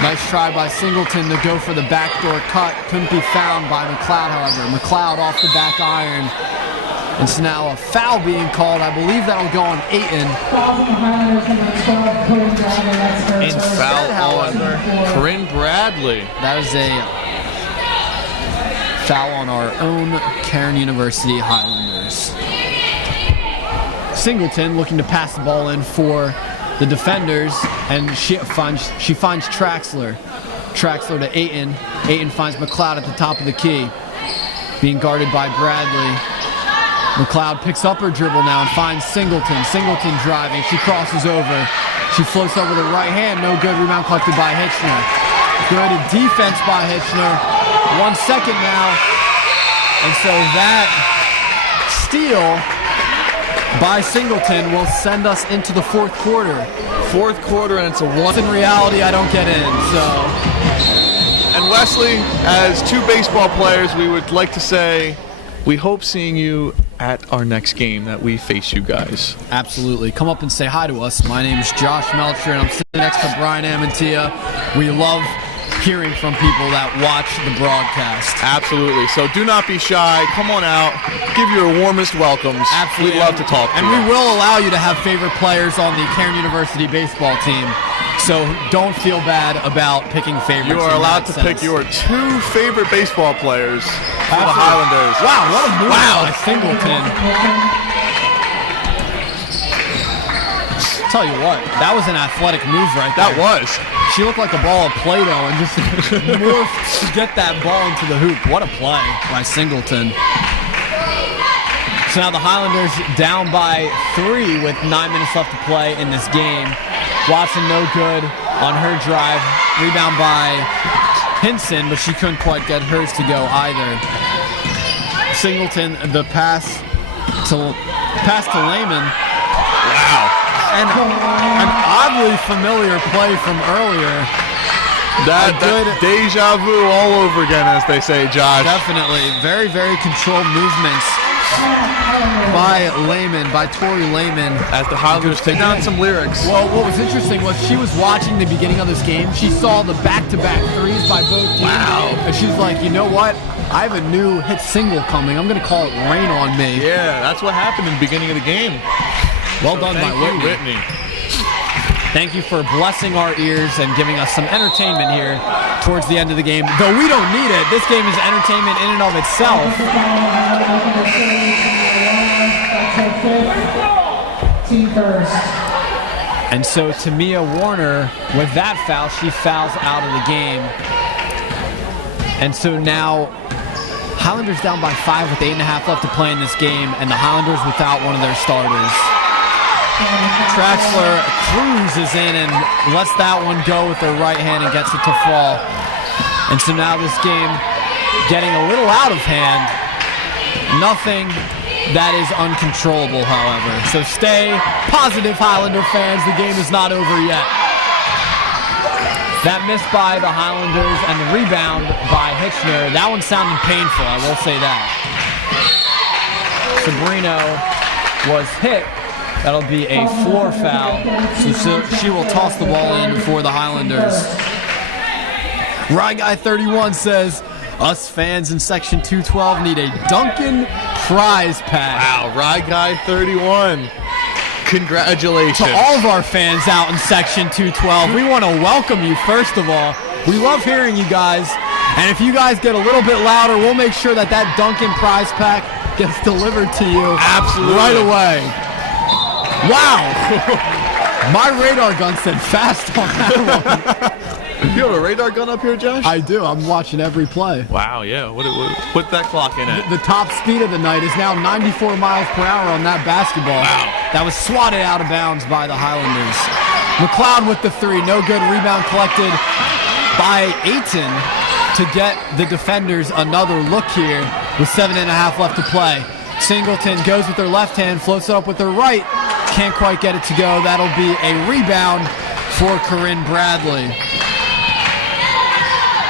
Nice try by Singleton to go for the backdoor cut. Couldn't be found by McLeod, however. McLeod off the back iron. It's now a foul being called. I believe that'll go on Ayton. And foul on Corinne Bradley. That is a foul on our own Cairn University Highlanders. Singleton looking to pass the ball in for the defenders, and she finds Traxler. Traxler to Ayton. Ayton finds McLeod at the top of the key, being guarded by Bradley. McLeod picks up her dribble now and finds Singleton. Singleton driving. She crosses over. She floats over the right hand. No good. Rebound collected by Hitchner. Good defense by Hitchner. 1 second now. And so that steal by Singleton will send us into the fourth quarter. Fourth quarter, and it's a one. In reality, I don't get in, so. And Wesley, as two baseball players, we would like to say we hope seeing you at our next game that we face you guys. Absolutely. Come up and say hi to us. My name is Josh Melcher, and I'm sitting next to Brian Amantia. We love hearing from people that watch the broadcast. Absolutely. So do not be shy. Come on out. Give your warmest welcomes. Absolutely. We'd love to talk to you. And we will allow you to have favorite players on the Cairn University baseball team. So don't feel bad about picking favorites. You are allowed to pick your two favorite baseball players for the Highlanders. Wow, what a move by Singleton. Tell you what, that was an athletic move right there. That was. She looked like a ball of Play-Doh and just morphed to get that ball into the hoop. What a play by Singleton. So now the Highlanders down by 3 with 9 minutes left to play in this game. Watson no good on her drive. Rebound by Hinson, but she couldn't quite get hers to go either. Singleton, the pass to Lehman. Wow. And an oddly familiar play from earlier. That deja vu all over again, as they say, Josh. Definitely. Very, very controlled movements by Lehman, by Tori Lehman. As the Highlanders take down some lyrics. Well, what was interesting was she was watching the beginning of this game. She saw the back-to-back threes by both teams. Wow. And she's like, you know what? I have a new hit single coming. I'm going to call it Rain on Me. Yeah, that's what happened in the beginning of the game. Well done by Whitney. Thank you for blessing our ears and giving us some entertainment here towards the end of the game. Though we don't need it. This game is entertainment in and of itself. Team first. And so Tamia Warner, with that foul, she fouls out of the game. And so now Highlanders down by 5 with 8.5 left to play in this game, and the Highlanders without one of their starters. Traxler cruises in and lets that one go with her right hand and gets it to fall. And so now this game getting a little out of hand. Nothing that is uncontrollable, however. So stay positive, Highlander fans. The game is not over yet. That miss by the Highlanders and the rebound by Hitchner. That one sounded painful, I will say that. Sabrino was hit. That'll be a floor foul. So she will toss the ball in for the Highlanders. Rye Guy 31 says, Us fans in Section 212 need a Duncan prize pack. Wow, Ride Guy 31. Congratulations. To all of our fans out in Section 212, we want to welcome you, first of all. We love hearing you guys. And if you guys get a little bit louder, we'll make sure that that Duncan prize pack gets delivered to you. Absolutely. Right away. Wow. My radar gun said fast on that one. You have a radar gun up here, Josh? I do. I'm watching every play. Wow, yeah. Put that clock in it. The top speed of the night is now 94 miles per hour on that basketball. Wow. That was swatted out of bounds by the Highlanders. McLeod with the three. No good. Rebound collected by Ayton to get the defenders another look here with 7.5 left to play. Singleton goes with their left hand, floats it up with their right. Can't quite get it to go. That'll be a rebound for Corinne Bradley.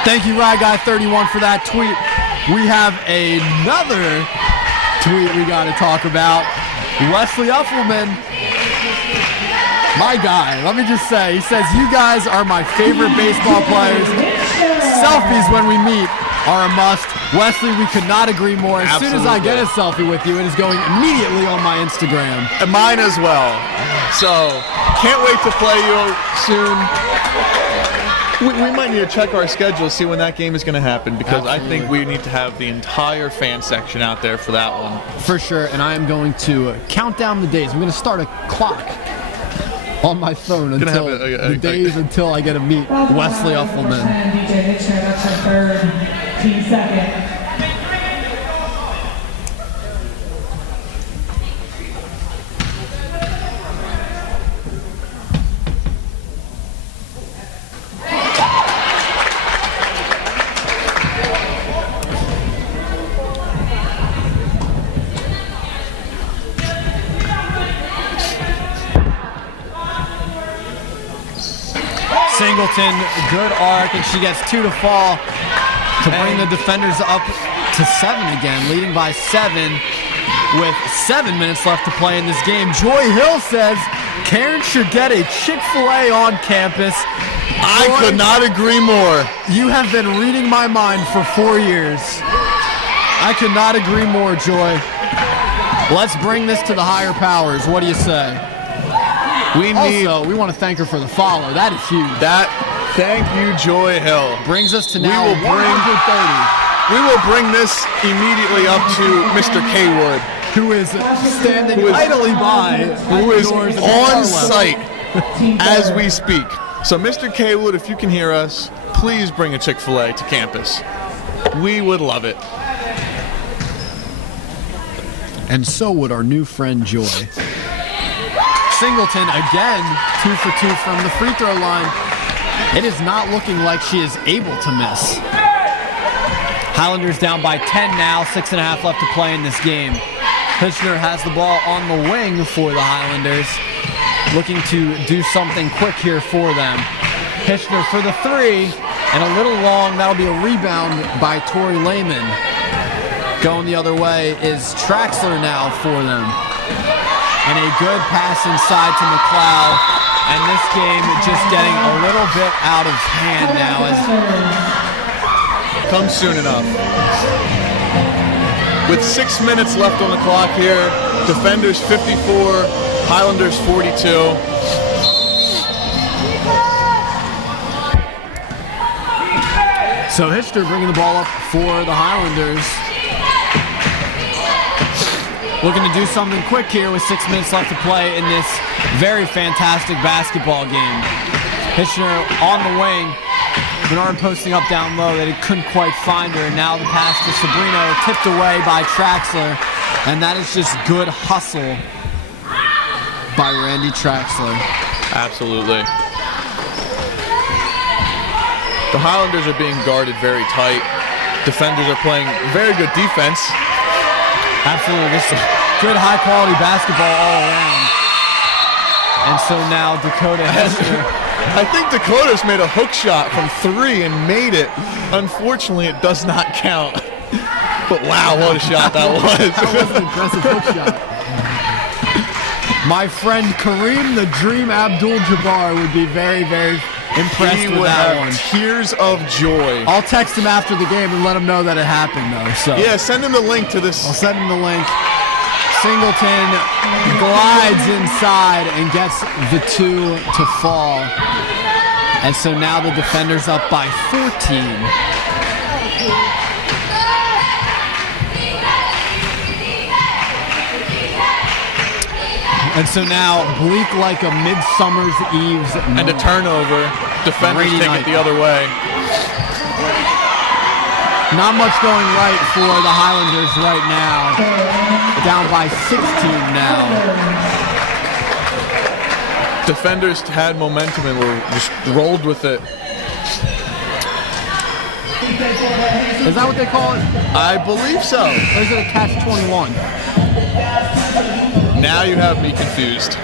Thank you, Rye Guy 31, for that tweet. We have another tweet we got to talk about. Wesley Uffelman, my guy, let me just say, he says, you guys are my favorite baseball players. Selfies when we meet are a must. Wesley, we could not agree more. As soon as I get a selfie with you, it is going immediately on my Instagram. And mine as well. So, can't wait to play you soon. We might need to check our schedule, see when that game is going to happen, because I think we need to have the entire fan section out there for that one. For sure, and I am going to count down the days. I'm going to start a clock on my phone until the days until I get to meet Wesley Uffelman. DJ Hitchner, that's her third, team second. Singleton, good arc, and she gets 2 to fall to bring the defenders up to 7 again, leading by 7 with 7 minutes left to play in this game. Joy Hill says Cairn should get a Chick-fil-A on campus. I could not agree more. You have been reading my mind for 4 years. I could not agree more, Joy. Let's bring this to the higher powers. What do you say? We want to thank her for the follow. That is huge. Thank you, Joy Hill. Brings us to now 130. We will bring this immediately up to Mr. Kaywood, who is standing idly by, who is on site as we speak. So, Mr. Kaywood, if you can hear us, please bring a Chick-fil-A to campus. We would love it. And so would our new friend Joy. Singleton again, 2 for 2 from the free throw line. It is not looking like she is able to miss. Highlanders down by 10 now, 6.5 left to play in this game. Hitchner has the ball on the wing for the Highlanders, looking to do something quick here for them. Hitchner for the three, and a little long. That'll be a rebound by Tori Lehman. Going the other way is Traxler now for them. And a good pass inside to McLeod. And this game just getting a little bit out of hand now. Comes soon enough. With 6 minutes left on the clock here, defenders 54, Highlanders 42. So Hitchner bringing the ball up for the Highlanders. Looking to do something quick here with 6 minutes left to play in this very fantastic basketball game. Hitchner on the wing. Bernard posting up down low that he couldn't quite find her. And now the pass to Sabrino, tipped away by Traxler. And that is just good hustle by Randy Traxler. Absolutely. The Highlanders are being guarded very tight. Defenders are playing very good defense. Absolutely, this is good high-quality basketball all around. And so now Dakota Hitchner. I think Dakota's made a hook shot from 3 and made it. Unfortunately, it does not count. But wow, what a shot that was. That was an impressive hook shot. My friend Kareem the Dream Abdul-Jabbar would be very, very impressed He with would that have one. tears of joy. I'll text him after the game and let him know that it happened, though. So Yeah, send him the link to this. I'll send him the link. Singleton glides inside and gets the 2 to fall. And so now the defender's up by 14. And so now, bleak like a midsummer's eve's And a turnover. Defenders Rainy take night. it the other way. Not much going right for the Highlanders right now. Down by 16 now. Defenders had momentum and were just rolled with it. Is that what they call it? I believe so. Or is it a catch-21? Now you have me confused.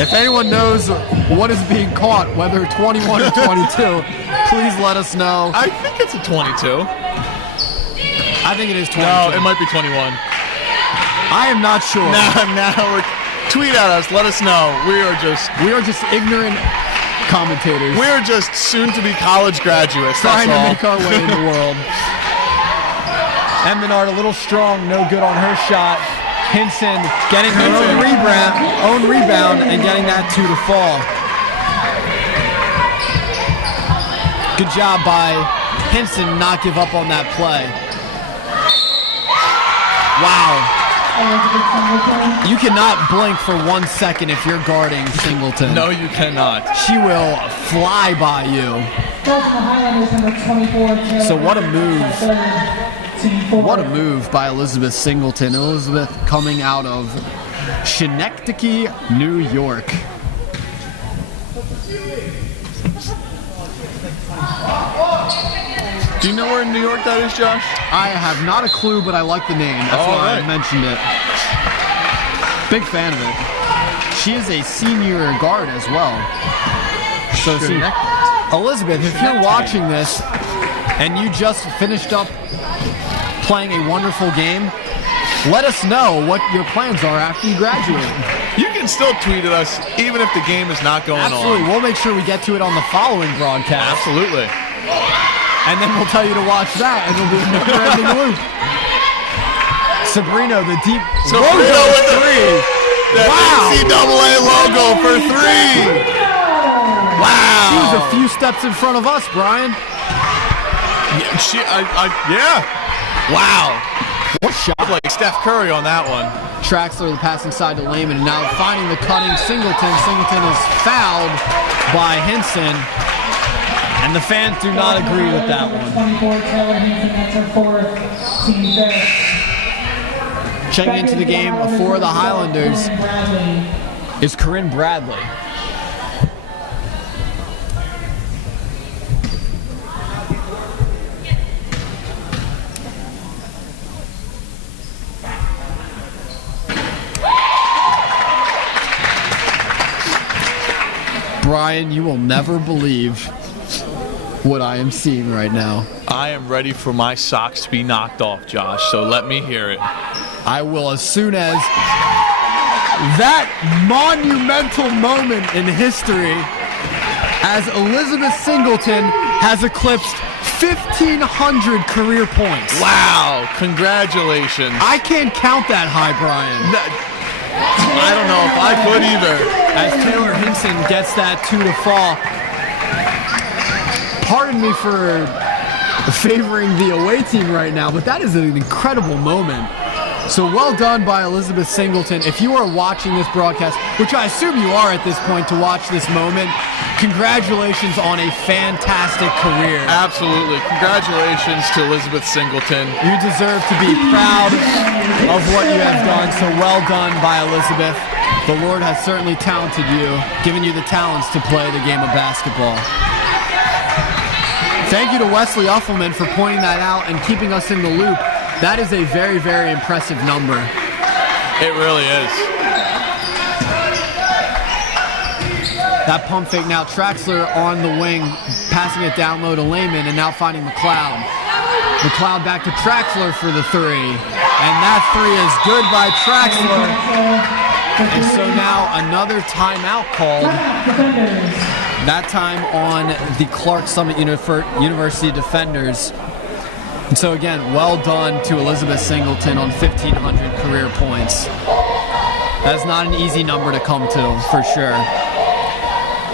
If anyone knows what is being caught, whether 21 or 22, please let us know. I think it's a 22. I think it is 22. No, it might be 21. I am not sure. Now tweet at us. Let us know. We are just ignorant commentators. We're just soon-to-be college graduates. Trying that's to all. make our way in the world. Emenard a little strong, no good on her shot. Hinson getting her own rebound and getting that 2 to fall. Good job by Hinson not give up on that play. Wow. You cannot blink for 1 second if you're guarding Singleton. No, you cannot. She will fly by you. So what a move. What a move by Elizabeth Singleton. Elizabeth coming out of Schenectady, New York. Do you know where in New York that is, Josh? I have not a clue, but I like the name. That's why I mentioned it. Big fan of it. She is a senior guard as well. So see, Elizabeth, if you're watching this and you just finished up playing a wonderful game, let us know what your plans are after you graduate. You can still tweet at us even if the game is not going Absolutely. on. We'll make sure we get to it on the following broadcast. Absolutely. And then we'll tell you to watch that, and it'll be a never-ending loop. Sabrino, the deep Sabrino with the three. The NCAA logo for 3. Wow. She was a few steps in front of us, Brian. Yeah. Wow. What shot? Like Steph Curry on that one. Traxler, the passing side to Lehman, and now finding the cutting Singleton. Singleton is fouled by Hinson. And the fans do not agree with that one. 24, Taylor Hinson, that's her 4th, team fifth. Checking into the game for the Highlanders is Corinne Bradley. Brian, you will never believe what I am seeing right now. I am ready for my socks to be knocked off, Josh, so let me hear it. I will as soon as that monumental moment in history as Elizabeth Singleton has eclipsed 1,500 career points. Wow, congratulations. I can't count that high, Brian. I don't know if I could either. As Taylor Hinson gets that 2 to fall. Pardon me for favoring the away team right now, but that is an incredible moment. So well done by Elizabeth Singleton. If you are watching this broadcast, which I assume you are at this point to watch this moment, congratulations on a fantastic career. Absolutely. Congratulations to Elizabeth Singleton. You deserve to be proud of what you have done, so well done by Elizabeth. The Lord has certainly talented you, given you the talents to play the game of basketball. Thank you to Wesley Uffelman for pointing that out and keeping us in the loop. That is a very, very impressive number. It really is. That pump fake now, Traxler on the wing, passing it down low to Lehman, and now finding McLeod. McLeod back to Traxler for the 3. And that 3 is good by Traxler. And so now another timeout called. that time on the Clark Summit University defenders. And so again, well done to Elizabeth Singleton on 1,500 career points. That's not an easy number to come to, for sure.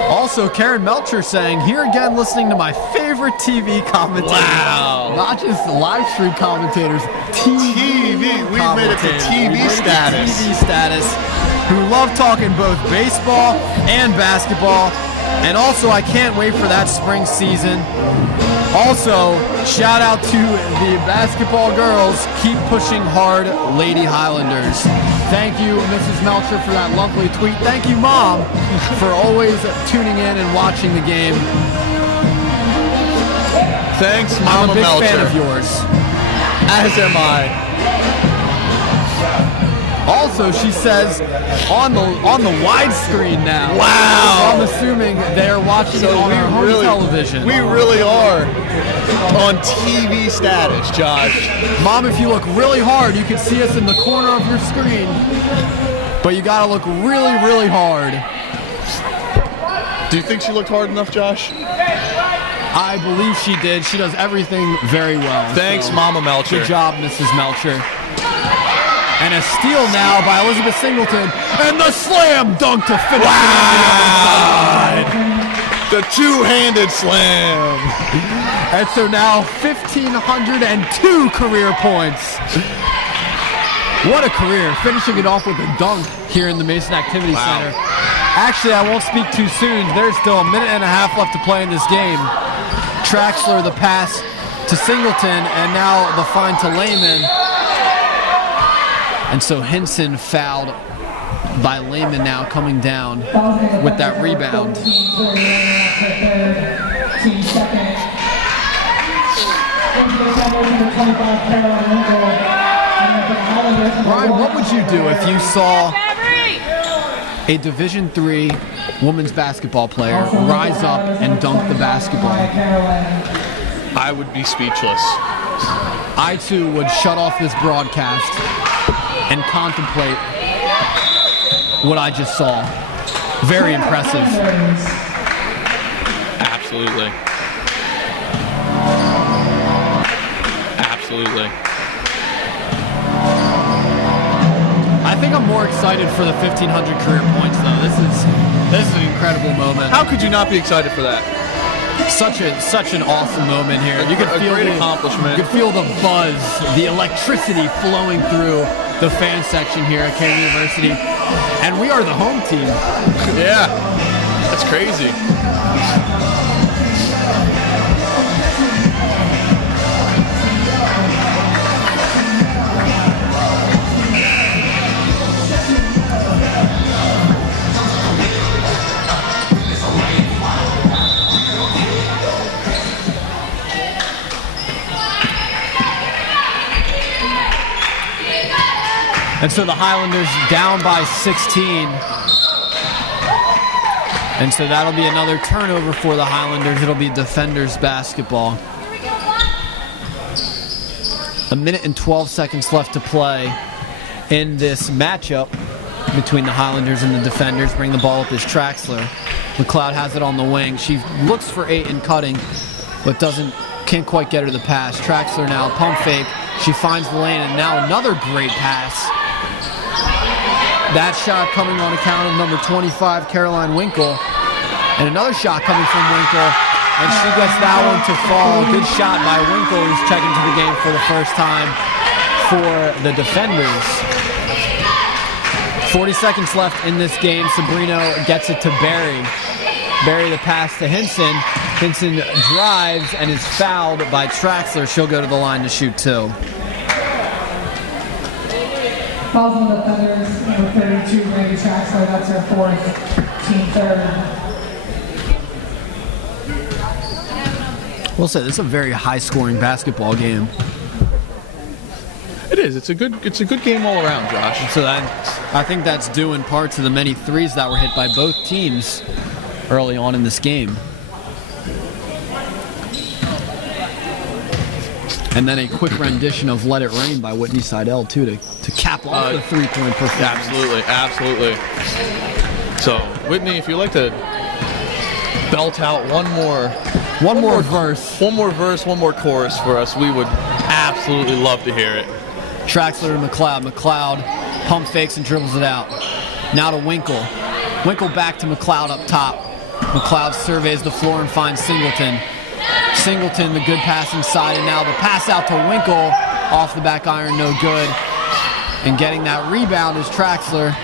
Also, Karen Melcher saying, here again listening to my favorite TV commentators. Wow. Not just live stream commentators, TV. We've made it to TV status. TV status. Who love talking both baseball and basketball. And also, I can't wait for that spring season. Also, shout out to the basketball girls. Keep pushing hard, Lady Highlanders. Thank you, Mrs. Melcher, for that lovely tweet. Thank you, Mom, for always tuning in and watching the game. Thanks, I'm Mama a big Melcher. fan of yours. As am I. Also, she says on the widescreen now. Wow. I'm assuming they're watching it on our home television. We really are on TV status, Josh. Mom, if you look really hard, you can see us in the corner of your screen. But you gotta look really, really hard. Do you think she looked hard enough, Josh? I believe she did. She does everything very well. Thanks, Mama Melcher. Good job, Mrs. Melcher. And a steal now by Elizabeth Singleton. And the slam dunk to finish it on the other side. The two-handed slam. And so now 1,502 career points. What a career. Finishing it off with a dunk here in the Mason Activity Center. Actually, I won't speak too soon. There's still a minute and a half left to play in this game. Traxler, the pass to Singleton, and now the find to Lehman. And so Hinson fouled by Lehman now coming down with that rebound. Ryan, what would you do if you saw a Division III women's basketball player rise up and dunk the basketball? I would be speechless. I too would shut off this broadcast and contemplate what I just saw. Very impressive. Absolutely. Absolutely. I think I'm more excited for the 1,500 career points though. This is an incredible moment. How could you not be excited for that? Such an awesome moment here. You could feel a great the accomplishment. You could feel the buzz, the electricity flowing through the fan section here at Cairn University. And we are the home team. Yeah. That's crazy. And so the Highlanders down by 16. And so that'll be another turnover for the Highlanders. It'll be defenders basketball. A minute and 12 seconds left to play in this matchup between the Highlanders and the defenders. Bring the ball up is Traxler. McLeod has it on the wing. She looks for Aiton cutting, but can't quite get her the pass. Traxler now, pump fake. She finds the lane, and now another great pass. That shot coming on account of number 25, Caroline Winkle. And another shot coming from Winkle, and she gets that one to fall. Good shot by Winkle, who's checking to the game for the first time for the defenders. 40 seconds left in this game. Sabrino gets it to Barry. Barry the pass to Hinson. Hinson drives and is fouled by Traxler. She'll go to the line to shoot two. Fouls on the defenders, number 32, Randy Traxler. That's her fourth, team third. We'll say this is a very high-scoring basketball game. It is. It's a good game all around, Josh. So I think that's due in part to the many threes that were hit by both teams early on in this game. And then a quick rendition of Let It Rain by Whitney Seidel, too, to cap off the three-point performance. Absolutely. So, Whitney, if you like to belt out one more verse. One more verse, one more chorus for us, we would absolutely love to hear it. Traxler to McLeod. McLeod pump fakes and dribbles it out. Now to Winkle. Winkle back to McLeod up top. McLeod surveys the floor and finds Singleton. Singleton, the good pass inside, and now the pass out to Winkle. Off the back iron, no good. And getting that rebound is Traxler.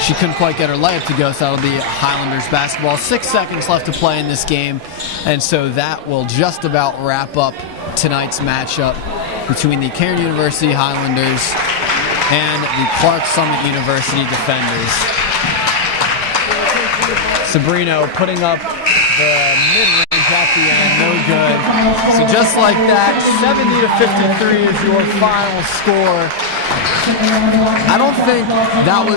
She couldn't quite get her layup to go, so that'll be Highlanders basketball. 6 seconds left to play in this game, and so that will just about wrap up tonight's matchup between the Cairn University Highlanders and the Clark Summit University Defenders. Sabrino putting up the mid-range at the end, no good. So just like that, 70 to 53 is your final score. I don't think that was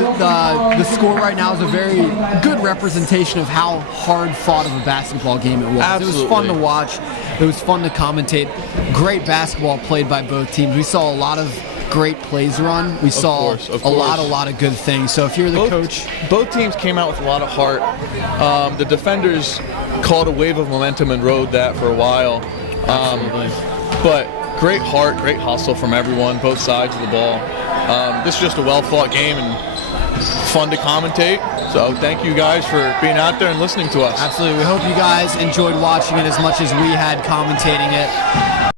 the score right now is a very good representation of how hard fought of a basketball game it was. Absolutely. It was fun to watch. It was fun to commentate. Great basketball played by both teams. We saw a lot of great plays run. We saw a lot of good things. So if you're the coach, both teams came out with a lot of heart. The defenders caught a wave of momentum and rode that for a while. But great heart, great hustle from everyone, both sides of the ball. This is just a well-fought game and fun to commentate. So thank you guys for being out there and listening to us. Absolutely. We hope you guys enjoyed watching it as much as we had commentating it.